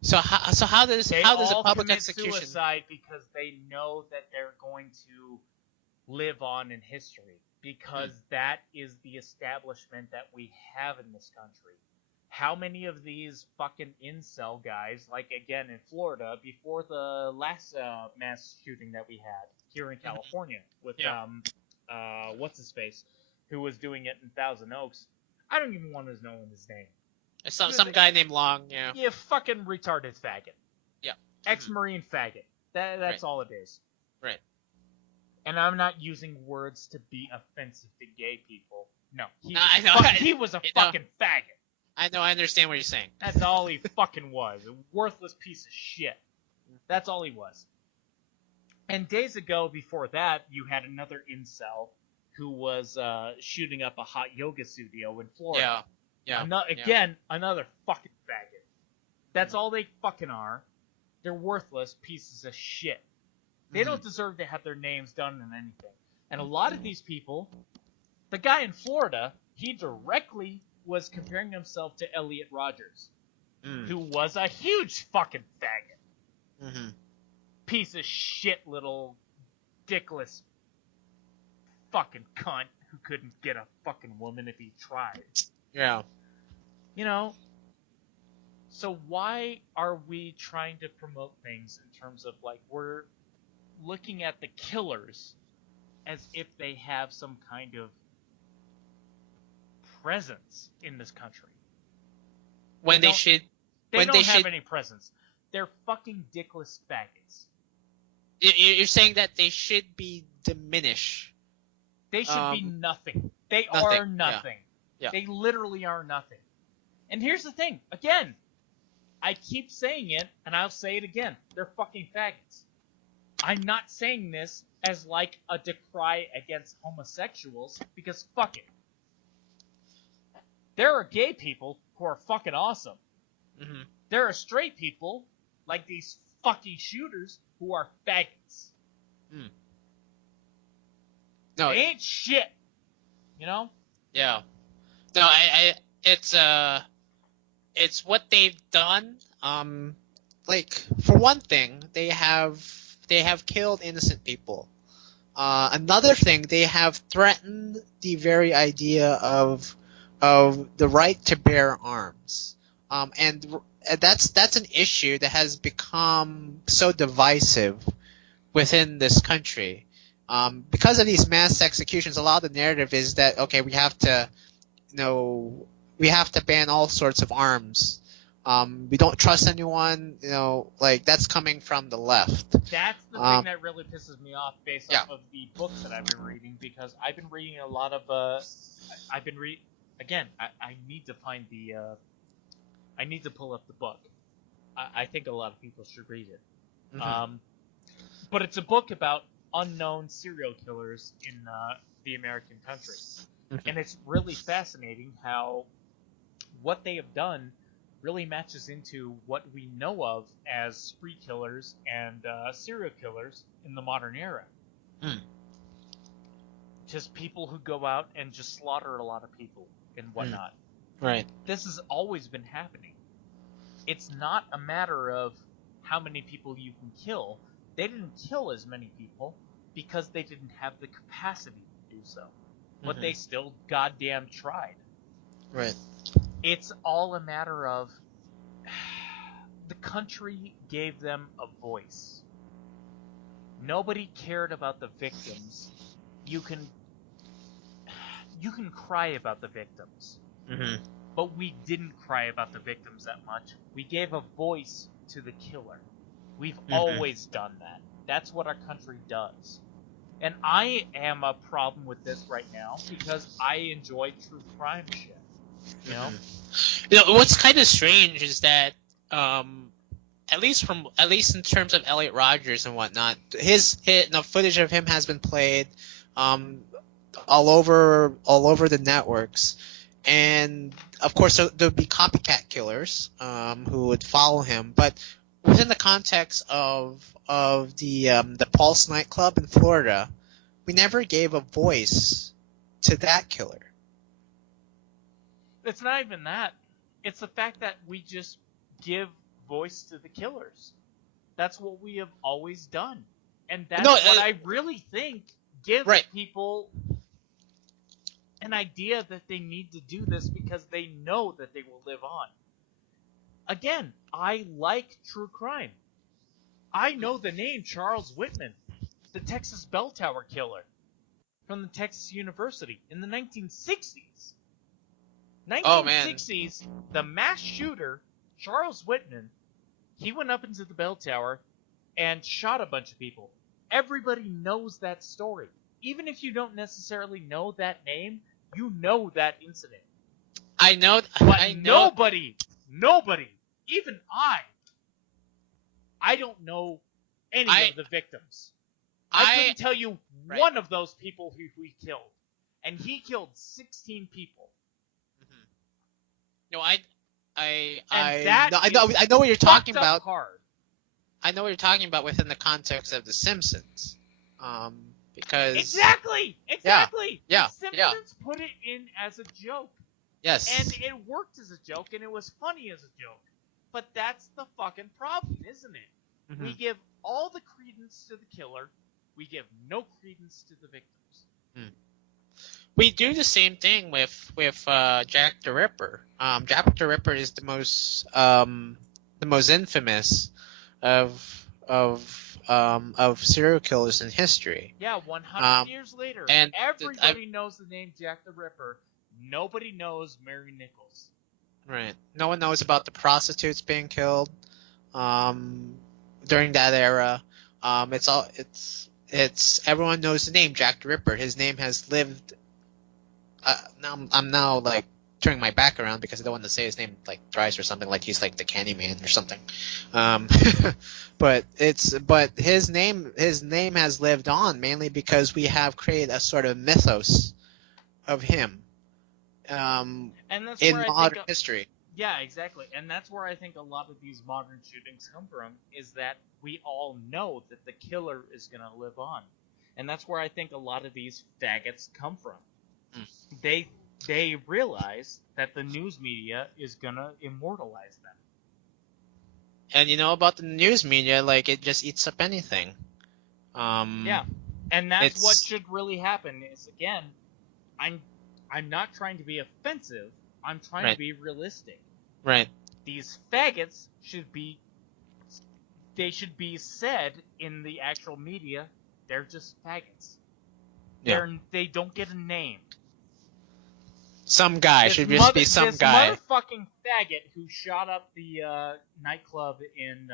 So how does a public execution suicide because they know that they're going to live on in history, because that is the establishment that we have in this country. How many of these fucking incel guys, like again in Florida, before the last mass shooting that we had here in California with what's his face, who was doing it in Thousand Oaks? I don't even want to know his name. Some guy named Long, yeah. You fucking retarded faggot. Yeah. Ex-Marine faggot. That's all it is. Right. And I'm not using words to be offensive to gay people. No. He was a fucking faggot. I know, I understand what you're saying. That's all he fucking was. A worthless piece of shit. That's all he was. And days ago, before that, you had another incel who was shooting up a hot yoga studio in Florida. Yeah. Another fucking faggot. That's all they fucking are. They're worthless pieces of shit. They don't deserve to have their names done in anything. And a lot of these people, the guy in Florida, he directly was comparing himself to Elliot Rodgers, who was a huge fucking faggot. Piece of shit, little dickless fucking cunt who couldn't get a fucking woman if he tried. Yeah. So why are we trying to promote things in terms of we're looking at the killers as if they have some kind of presence in this country? When they don't have any presence. They're fucking dickless faggots. You're saying that they should be diminished. They should be nothing. They are nothing. Yeah. They literally are nothing. And here's the thing. Again, I keep saying it, and I'll say it again. They're fucking faggots. I'm not saying this as a decry against homosexuals, because fuck it. There are gay people who are fucking awesome. There are straight people, like these fucking shooters, who are faggots. No, they ain't shit. Yeah. No, it's what they've done. For one thing, they have killed innocent people. Another thing, they have threatened the very idea of the right to bear arms. And that's an issue that has become so divisive within this country. Because of these mass executions, a lot of the narrative is that, okay, we have to ban all sorts of arms. We don't trust anyone, that's coming from the left. That's the thing that really pisses me off based off of the books that I've been reading, because I've been reading a lot of, again, I need to find I need to pull up the book. I think a lot of people should read it. But it's a book about unknown serial killers in the American country. And it's really fascinating how what they have done really matches into what we know of as spree killers and serial killers in the modern era. Just people who go out and just slaughter a lot of people and whatnot. Right. This has always been happening. It's not a matter of how many people you can kill. They didn't kill as many people because they didn't have the capacity to do so. But they still goddamn tried. Right. It's all a matter of the country gave them a voice. Nobody cared about the victims. You can cry about the victims. But we didn't cry about the victims that much. We gave a voice to the killer. We've always done that. That's what our country does. And I am a problem with this right now because I enjoy true crime shit. You know? You know, what's kind of strange is that, at least in terms of Elliot Rodgers and whatnot, the footage of him has been played, all over the networks, and of course there'll be copycat killers, who would follow him, but within the context of the Pulse nightclub in Florida, we never gave a voice to that killer. It's not even that. It's the fact that we just give voice to the killers. That's what we have always done. And that's what I really think gives people an idea that they need to do this because they know that they will live on. Again, I like true crime. I know the name Charles Whitman, the Texas bell tower killer from the Texas University in the 1960s. 1960s, the mass shooter, Charles Whitman, he went up into the bell tower and shot a bunch of people. Everybody knows that story. Even if you don't necessarily know that name, you know that incident. I know. But nobody, even I don't know any of the victims. I couldn't tell you one of those people who he killed. And he killed 16 people. No, I know what you're talking about. Hard. I know what you're talking about within the context of The Simpsons, because exactly. Yeah. The Simpsons put it in as a joke. Yes. And it worked as a joke, and it was funny as a joke. But that's the fucking problem, isn't it? We give all the credence to the killer. We give no credence to the victims. We do the same thing with Jack the Ripper. Jack the Ripper is the most infamous of serial killers in history. Yeah, 100 years later, and everybody knows the name Jack the Ripper. Nobody knows Mary Nichols. Right. No one knows about the prostitutes being killed during that era. It's everyone knows the name Jack the Ripper. His name has lived. I'm now like turning my back around because I don't want to say his name like thrice or something, like he's like the Candyman or something. But his name has lived on mainly because we have created a sort of mythos of him. And that's in where modern history. Yeah, exactly. And that's where I think a lot of these modern shootings come from, is that we all know that the killer is going to live on. And that's where I think a lot of these faggots come from. They realize that the news media is going to immortalize them. And you know about the news media, like it just eats up anything. Yeah. And that's what should really happen is, again, I'm not trying to be offensive. I'm trying to be realistic. Right. These faggots should be said in the actual media, they're just faggots. Yeah. They don't get a name. Some guy should just be some guy. This motherfucking faggot who shot up the nightclub in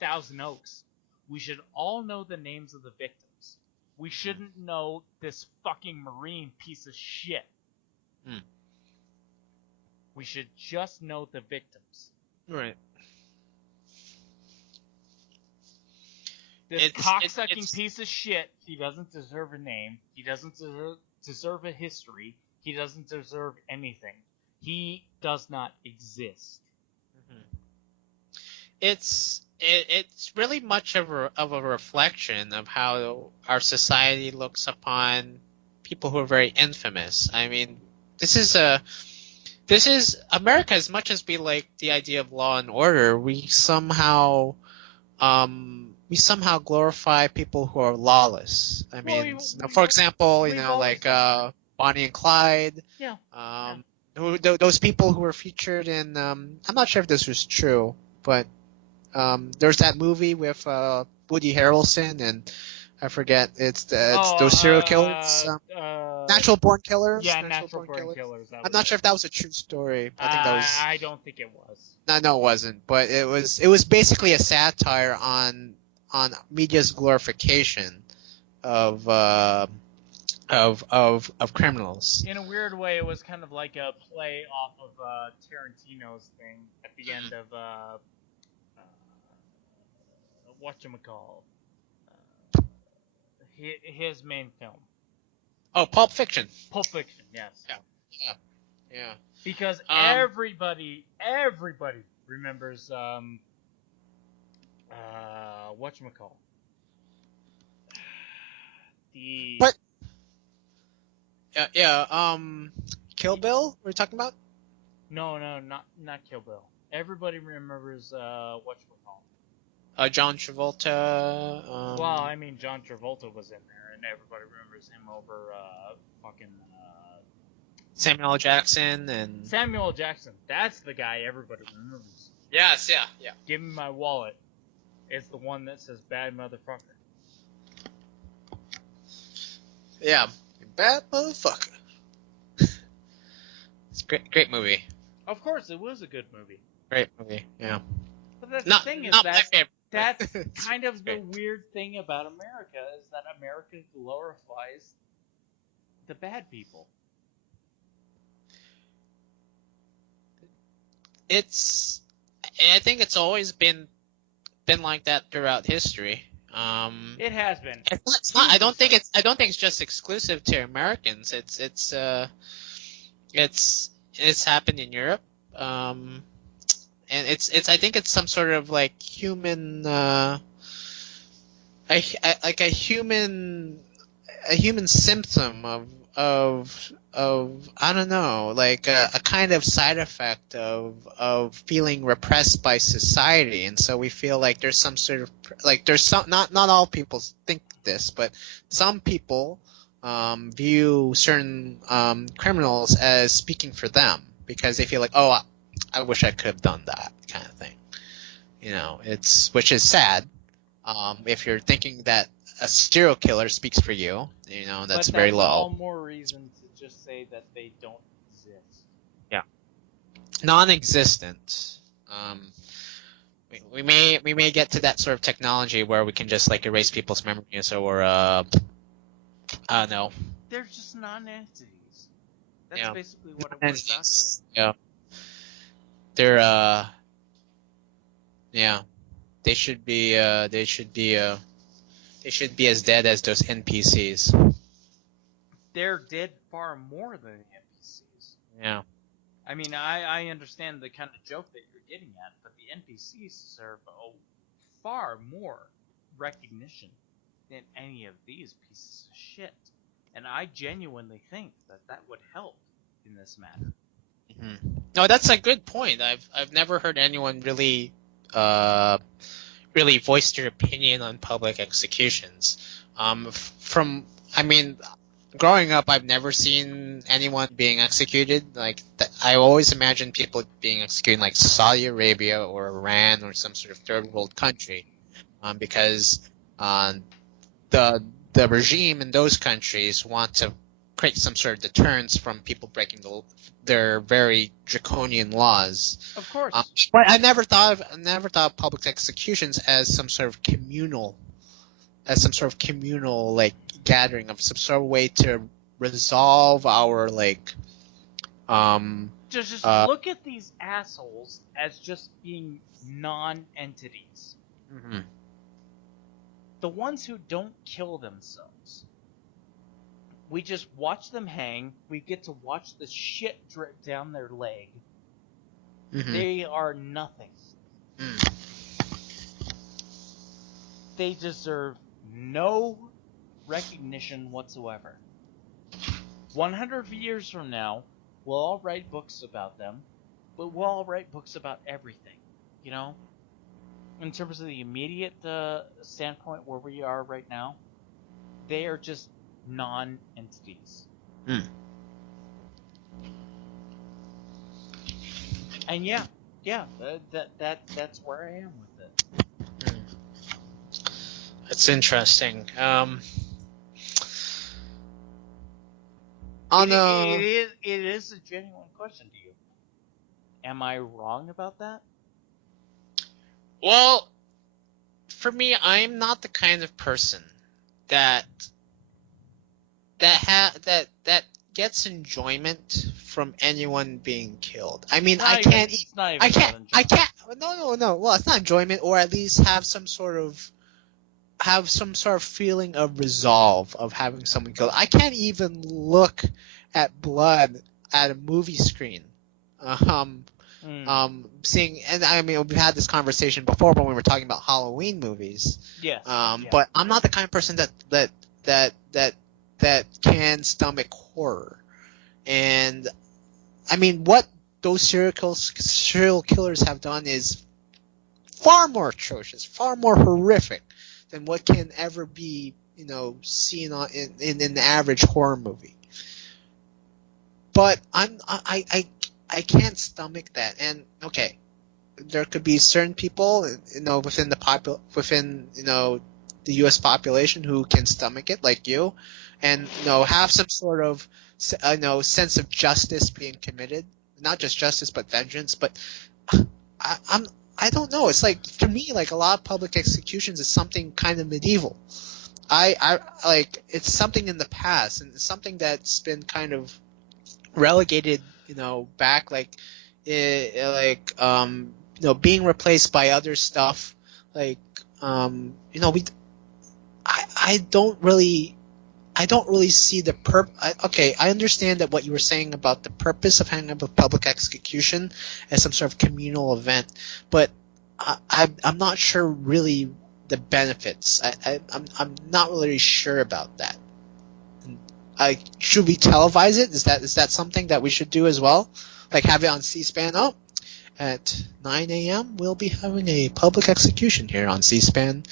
Thousand Oaks. We should all know the names of the victims. We shouldn't know this fucking Marine piece of shit. We should just know the victims. Right. This cocksucking piece of shit. He doesn't deserve a name. He doesn't deserve a history. He doesn't deserve anything. He does not exist. It's really much of a reflection of how our society looks upon people who are very infamous. I mean, this is America. As much as we like the idea of law and order, we somehow glorify people who are lawless. I mean, for example, like Bonnie and Clyde. Yeah. Those people who were featured in I'm not sure if this was true, but there's that movie with Woody Harrelson and I forget it's those serial killers. Natural Born Killers. Yeah, Natural Born Killers. I'm not sure if that was a true story. I think that was. I don't think it was. No, it wasn't. But it was basically a satire on media's glorification of criminals. In a weird way, it was kind of like a play off of Tarantino's thing at the end of whatchamacall, his main film. Oh, Pulp Fiction. Pulp Fiction, yes. Yeah. Because everybody remembers whatchamacall. But Kill Bill? We're talking about? No, not Kill Bill. Everybody remembers whatchamacall. John Travolta. Well, I mean, John Travolta was in there, and everybody remembers him over fucking Samuel L. Jackson and Samuel L. Jackson. That's the guy everybody remembers. Yes, yeah. Give me my wallet. It's the one that says "bad motherfucker." Yeah, bad motherfucker. It's a great movie. Of course, it was a good movie. Great movie, yeah. But the thing is my favorite. That's kind of the weird thing about America, is that America glorifies the bad people. I think it's always been like that throughout history. It has been. It's not. I don't think it's just exclusive to Americans. It's happened in Europe. And I think it's some sort of like human like a human symptom of I don't know, like a kind of side effect of feeling repressed by society, and so we feel like there's some sort of like there's some not all people think this, but some people view certain criminals as speaking for them because they feel like, oh, I wish I could have done that kind of thing. Which is sad. If you're thinking that a serial killer speaks for you, that's very low. All more reason to just say that they don't exist. Yeah. Non-existent. We may get to that sort of technology where we can just like erase people's memories or I don't know. They're just non-entities. That's basically what it works out to. Yeah. They're they should be as dead as those NPCs. They're dead far more than the NPCs. Yeah. I mean, I understand the kind of joke that you're getting at, but the NPCs deserve far more recognition than any of these pieces of shit. And I genuinely think that would help in this matter. Mm-hmm. No, that's a good point. I've never heard anyone really voice their opinion on public executions. Growing up, I've never seen anyone being executed. Like I always imagined people being executed like Saudi Arabia or Iran or some sort of third world country, because the regime in those countries want to create some sort of deterrence from people breaking their very draconian laws. Of course. But I never thought of public executions as some sort of communal like gathering of some sort of way to resolve our like. Just look at these assholes as just being non-entities. Mm-hmm. The ones who don't kill themselves, we just watch them hang. We get to watch the shit drip down their leg. Mm-hmm. They are nothing. Mm. They deserve no recognition whatsoever. 100 years from now, we'll all write books about them, but we'll all write books about everything, you know? In terms of the immediate standpoint where we are right now, they are just non-entities. Mm. And that's where I am with it. That's interesting. It is a genuine question to you. Am I wrong about that? Well, for me, I'm not the kind of person that gets enjoyment from anyone being killed. I mean, I can't. No. Well, it's not enjoyment, or at least have some sort of feeling of resolve of having someone killed. I can't even look at blood at a movie screen. Seeing, and I mean, we've had this conversation before when we were talking about Halloween movies. Yes. But I'm not the kind of person that can stomach horror. And I mean, what those serial killers have done is far more atrocious, far more horrific than what can ever be, seen in an average horror movie. But I can't stomach that. And okay, there could be certain people, within the U.S. population who can stomach it, like you, and have some sort of sense of justice being committed, not just justice but vengeance. But I don't know. It's like, for me, like, a lot of public executions is something kind of medieval. I like, it's something in the past, and it's something that's been kind of relegated, back, like, being replaced by other stuff, like, I don't really see the okay, I understand that what you were saying about the purpose of having a public execution as some sort of communal event, but I'm not sure really the benefits. I'm not really sure about that. Should we televise it? Is that something that we should do as well? Like, have it on C-SPAN? Oh, at 9 a.m. we'll be having a public execution here on C-SPAN.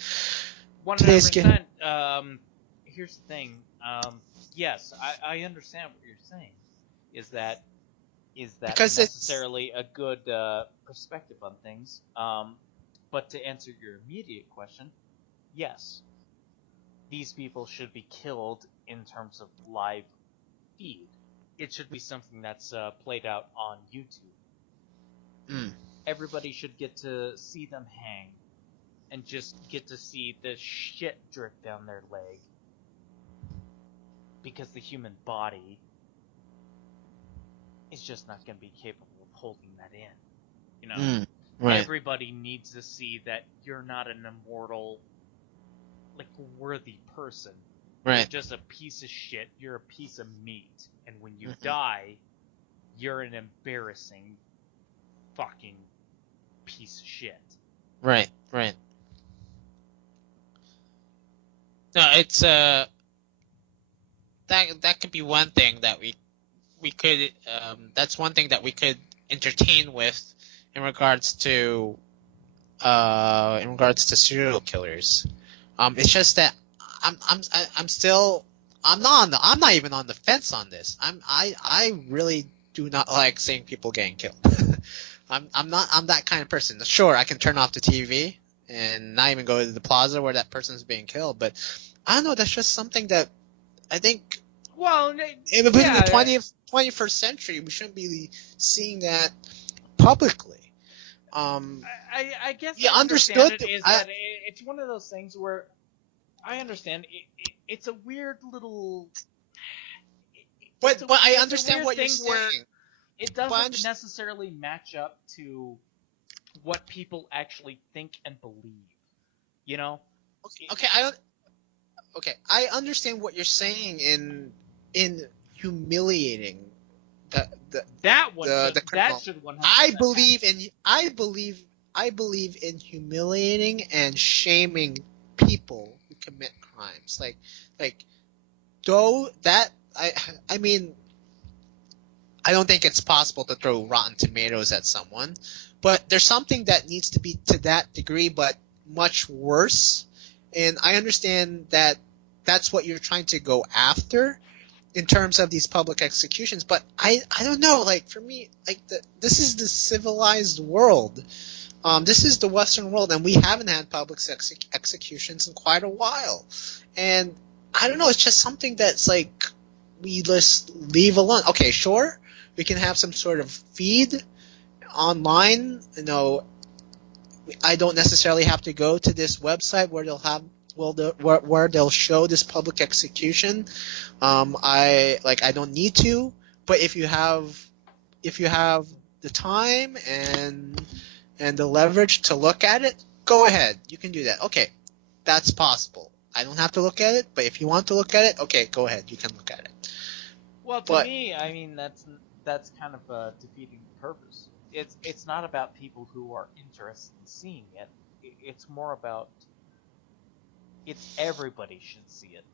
100%. Here's the thing. Yes, I understand what you're saying. Is that because necessarily a good perspective on things? But to answer your immediate question, yes, these people should be killed in terms of live feed. It should be something that's played out on YouTube. Everybody should get to see them hang and just get to see the shit drip down their leg. Because the human body is just not going to be capable of holding that in. Right. Everybody needs to see that you're not an immortal, like, worthy person. Right. You're just a piece of shit. You're a piece of meat. And when you die, you're an embarrassing fucking piece of shit. Right. No, it's that could be one thing that we could that's one thing that we could entertain with in regards to serial killers. It's just that I'm not even on the fence on this. I really do not like seeing people getting killed. I'm that kind of person. Sure, I can turn off the TV and not even go to the plaza where that person is being killed, but I don't know, that's just something that I think, well, in the 21st century, we shouldn't be seeing that publicly. I guess you I understood it is that it's one of those things where I understand it's a weird little. But I understand what you're saying. It doesn't necessarily match up to what people actually think and believe. Okay, okay, I understand what you're saying in humiliating the the the That criminal. should 100% I happen. believe in I believe in humiliating and shaming people who commit crimes. Like though that I mean I don't think it's possible to throw Rotten Tomatoes at someone, but there's something that needs to be to that degree, but much worse. And I understand that that's what you're trying to go after in terms of these public executions, but I don't know. Like for me, like this is the civilized world. This is the Western world, and we haven't had public executions in quite a while. And I don't know. It's just something that's like we just leave alone. Okay, sure, we can have some sort of feed online. You know, I don't necessarily have to go to this website where they'll have where they'll show this public execution. I don't need to, but if you have the time and the leverage to look at it, go ahead. You can do that. Okay, that's possible. I don't have to look at it, but if you want to look at it, okay, go ahead. You can look at it. Well, to But me, I mean that's kind of defeating the purpose. It's not about people who are interested in seeing it. It's more about it's everybody should see it.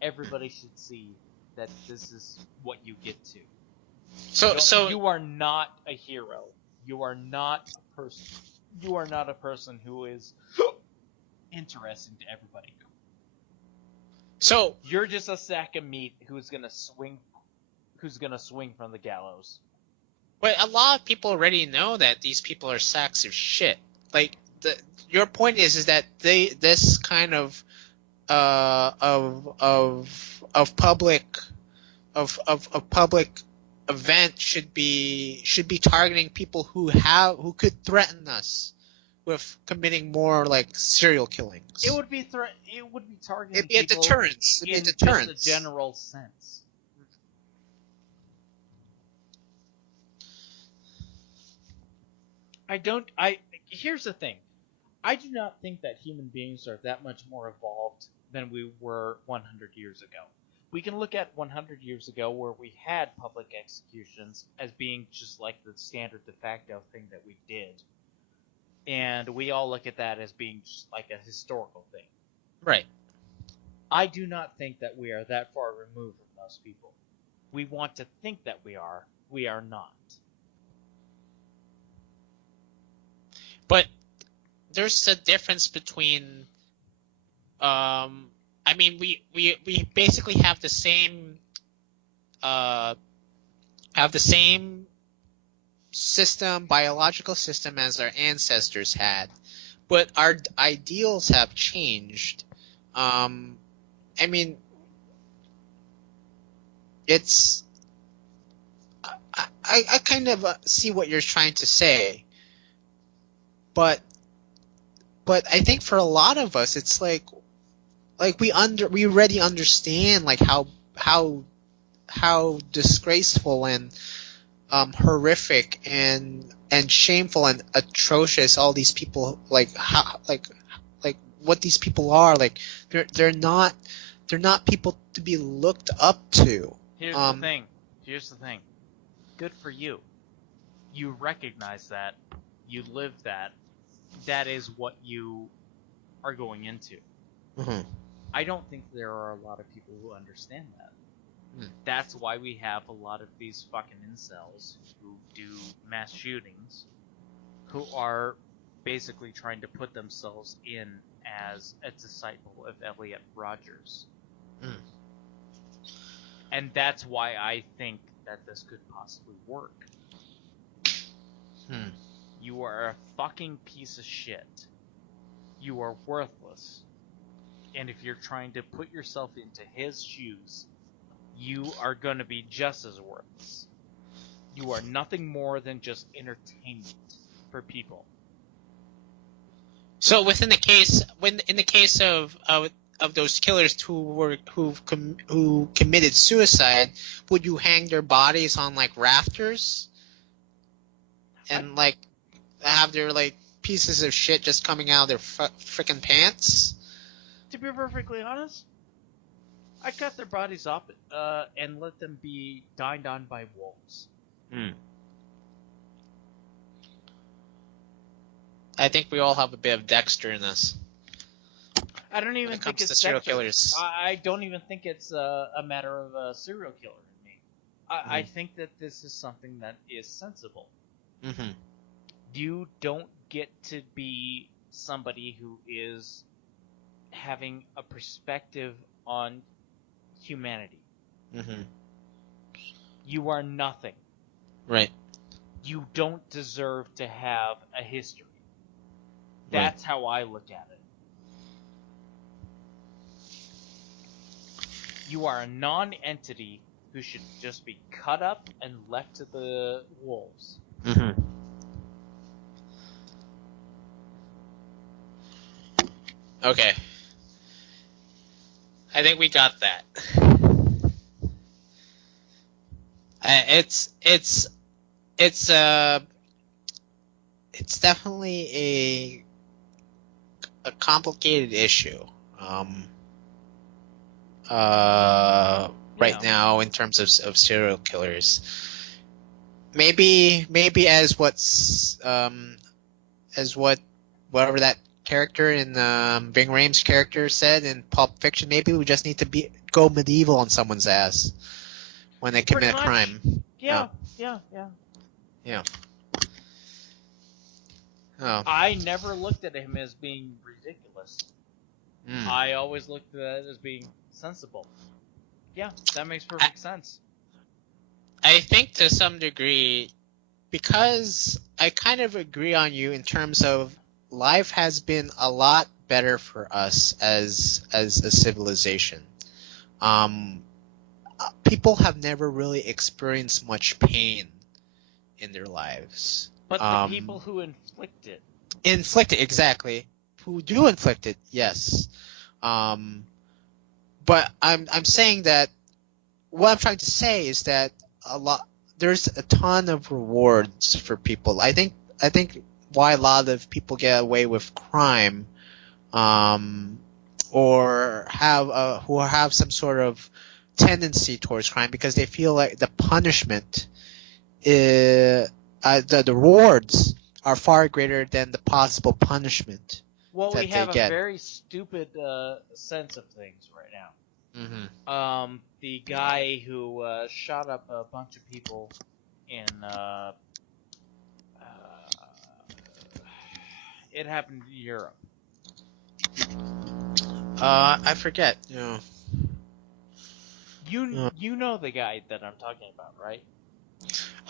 Everybody should see that this is what you get to. so You are not a hero. You are not a person. You are not a person who is interesting to everybody. so You're just a sack of meat who's gonna swing from the gallows. but a lot of people already know that these people are sacks of shit. Like your point is that this kind of public of public event should be targeting people who could threaten us with committing more like serial killings. It would be targeting It'd be a people deterrence. It'd be a in just a deterrence. general sense. Here's the thing. I do not think that human beings are that much more evolved than we were 100 years ago. We can look at 100 years ago where we had public executions as being just like the standard de facto thing that we did. And we all look at that as being just like a historical thing. Right. I do not think that we are that far removed from those people. We want to think that we are not. But there's a difference between I mean we basically have the same uh biological system as our ancestors had, but our ideals have changed. I mean, it's I kind of see what you're trying to say, but I think for a lot of us, it's like we already understand like how disgraceful and horrific and shameful and atrocious all these people like what these people are. Like they're not people to be looked up to. Here's the thing. Good for you. You recognize that. You live that. That is what you are going into. Mm-hmm. I don't think there are a lot of people who understand that. That's why we have a lot of these fucking incels who do mass shootings, who are basically trying to put themselves in as a disciple of Elliot Rodgers. And that's why I think that this could possibly work. You are a fucking piece of shit. You are worthless. And if you're trying to put yourself into his shoes, you are going to be just as worthless. You are nothing more than just entertainment for people. So in the case of those killers who committed suicide, would you hang their bodies on like rafters and like have their like pieces of shit just coming out of their freaking pants? To be perfectly honest, I cut their bodies up and let them be dined on by wolves. Hmm. I think we all have a bit of Dexter in us I don't when even it think comes to it's serial Dexter. killers. I don't even think it's a matter of a serial killer in me. I think that this is something that is sensible. Mm-hmm. You don't get to be somebody who is having a perspective on humanity. Mm-hmm. You are nothing. Right. You don't deserve to have a history. Right. That's how I look at it. You are a non-entity who should just be cut up and left to the wolves. Mm-hmm. Okay. I think we got that. It's definitely a complicated issue. Right Yeah. now in terms of serial killers. Maybe as whatever that character in Ving Rhames' character said in Pulp Fiction. Maybe we just need to go medieval on someone's ass when they commit a crime. Yeah. Yeah. Oh. I never looked at him as being ridiculous. Mm. I always looked at it as being sensible. Yeah, that makes perfect sense. I think to some degree, because I kind of agree on you in terms of life has been a lot better for us as a civilization. People have never really experienced much pain in their lives. But the people who inflict it. Inflict it, exactly. Who do inflict it, yes. But I'm saying that what I'm trying to say is that there's a ton of rewards for people. I think why a lot of people get away with crime, or who have some sort of tendency towards crime, because they feel like the punishment, the rewards are far greater than the possible punishment. Well, we that have they a get. very stupid sense of things right now. Mm-hmm. The guy who shot up a bunch of people in it happened in Europe. I forget. You know the guy that I'm talking about, right?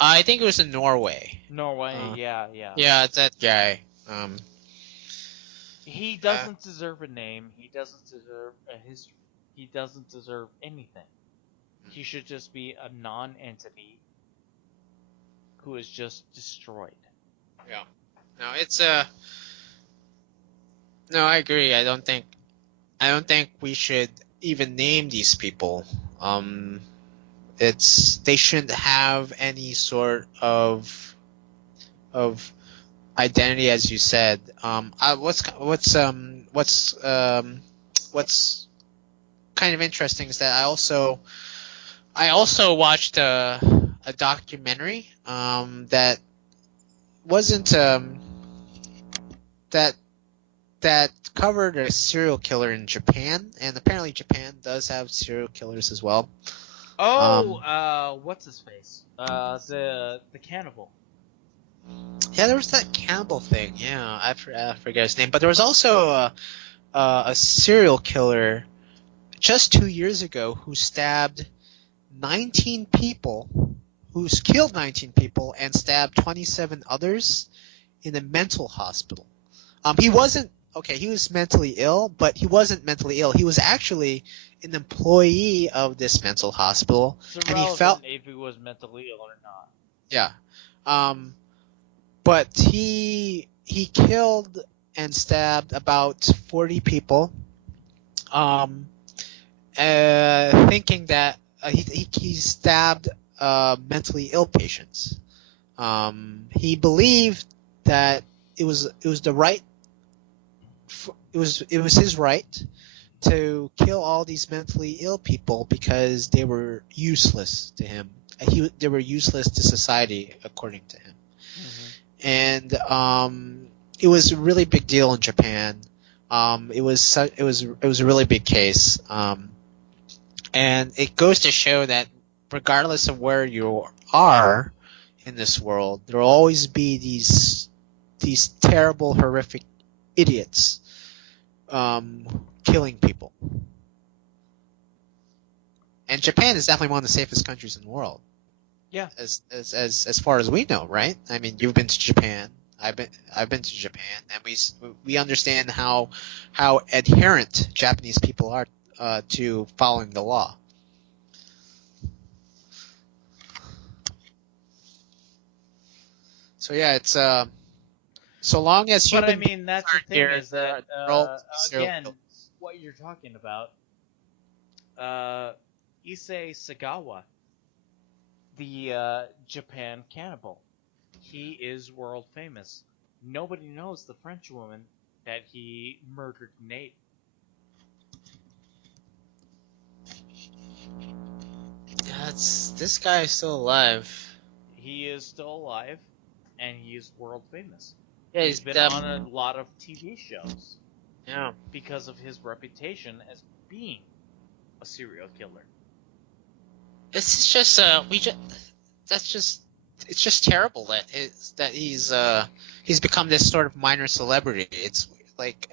I think it was in Norway. Norway, yeah. Yeah, it's that guy. He doesn't deserve a name. He doesn't deserve a history. He doesn't deserve anything. He should just be a non-entity who is just destroyed. Yeah. No, it's No, I agree. I don't think we should even name these people. They shouldn't have any sort of identity, as you said. What's kind of interesting is that I also watched a documentary that wasn't that covered a serial killer in Japan, and apparently Japan does have serial killers as well. Oh, what's his face? The cannibal. Yeah, there was that cannibal thing. Yeah, I forget his name, but there was also a serial killer just 2 years ago who stabbed 19 people, who's killed 19 people and stabbed 27 others in a mental hospital. He wasn't okay. He was mentally ill, but he wasn't mentally ill. He was actually an employee of this mental hospital, It's and he felt if he was mentally ill or not. yeah. But he killed and stabbed about 40 people, thinking that he stabbed mentally ill patients. He believed that it was the right. It was his right to kill all these mentally ill people because they were useless to him. They were useless to society, according to him. Mm-hmm. And it was a really big deal in Japan. It was a really big case. And it goes to show that regardless of where you are in this world, there will always be these terrible, horrific idiots killing people. And Japan is definitely one of the safest countries in the world. Yeah. As far as we know, right? I mean, you've been to Japan. I've been to Japan, and we understand how adherent Japanese people are to following the law. So yeah, it's so long as But I human mean, that's the aren't thing here, is that serial again, killers. what you're talking about, Issei Sagawa, the Japan cannibal, he is world famous. Nobody knows the French woman that he murdered and ate. This guy is still alive. He is still alive, and he is world famous. Yeah, He's been on a lot of TV shows. Yeah. Because of his reputation as being a serial killer. It's just it's just terrible that he's become this sort of minor celebrity. It's like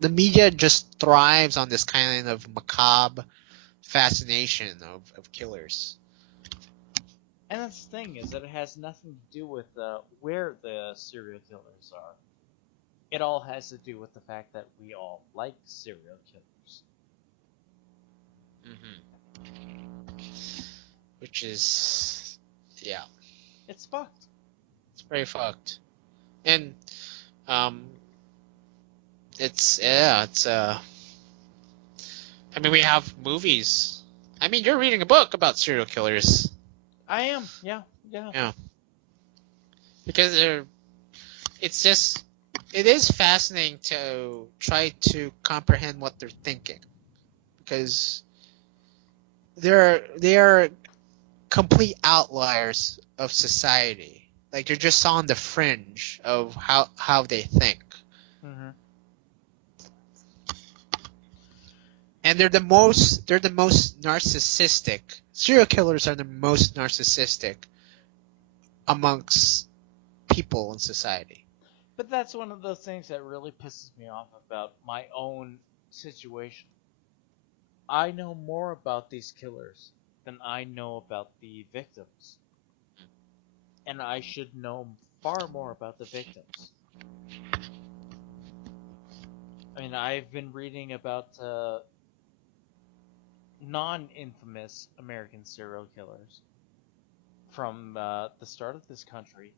the media just thrives on this kind of macabre fascination of killers. And that's the thing, is that it has nothing to do with where the serial killers are. It all has to do with the fact that we all like serial killers. Mm-hmm. Which is, yeah. It's fucked. It's very fucked. And, it's I mean, we have movies. I mean, you're reading a book about serial killers. I am, yeah. Yeah. Because it is fascinating to try to comprehend what they're thinking. Because they are complete outliers of society. Like, they're just on the fringe of how they think. Mm-hmm. And they're the most narcissistic. Serial killers are the most narcissistic amongst people in society. But that's one of those things that really pisses me off about my own situation. I know more about these killers than I know about the victims. And I should know far more about the victims. I mean, I've been reading about non-infamous American serial killers from the start of this country,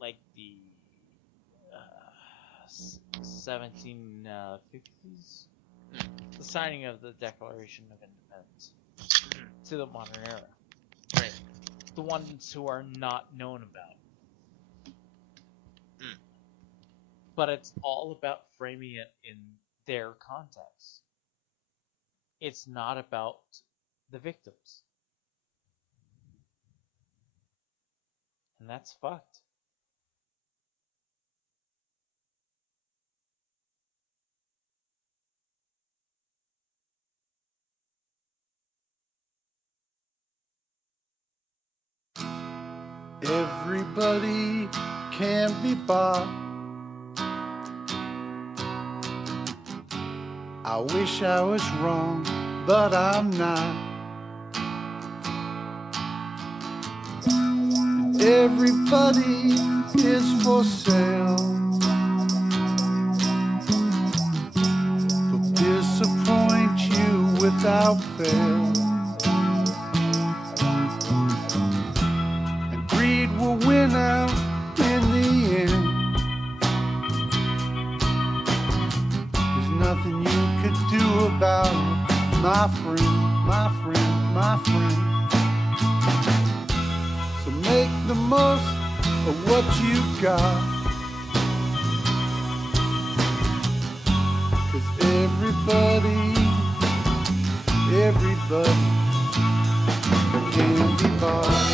like the 1750s, the signing of the Declaration of Independence, to the modern era. Right. The ones who are not known about. But it's all about framing it in their context. It's not about the victims. And that's fucked. Everybody can be bought. I wish I was wrong, but I'm not. Everybody is for sale. They'll disappoint you without fail. And greed will win out in the end. There's nothing you could do about it, my friend, my friend, my friend. So make the most of what you got. Everybody can be bought.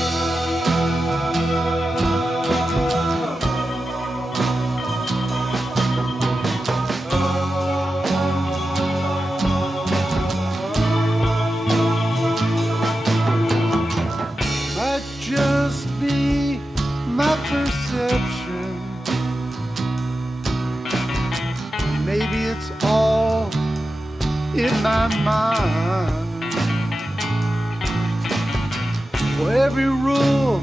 Might just be my perception. Maybe it's all in my mind. For every rule,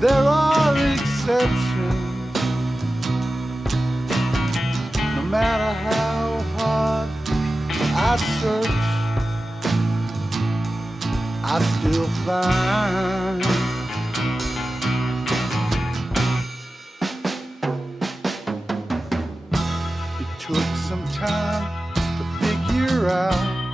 there are exceptions. No matter how hard I search, I still find it took some time to figure out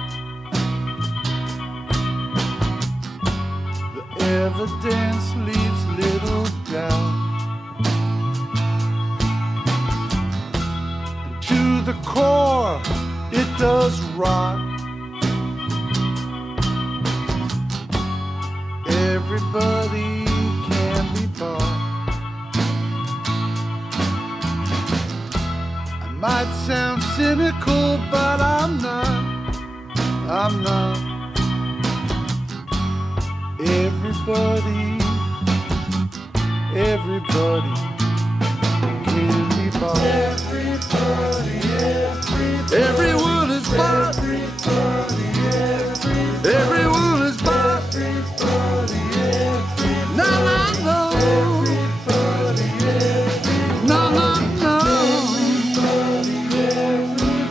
the evidence leaves little doubt. And to the core, it does rot. Everybody can be bought. I might sound cynical, but I'm not. Everybody can be bought. Everyone is bought. Everyone is bought. No, no, no. No, no, no.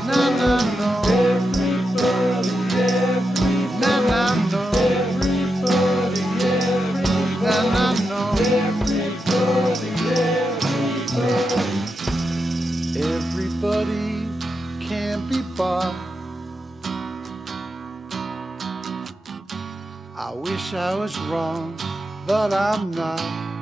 No, no, no. No, no, no. Everybody can be bought. I wish I was wrong, but I'm not.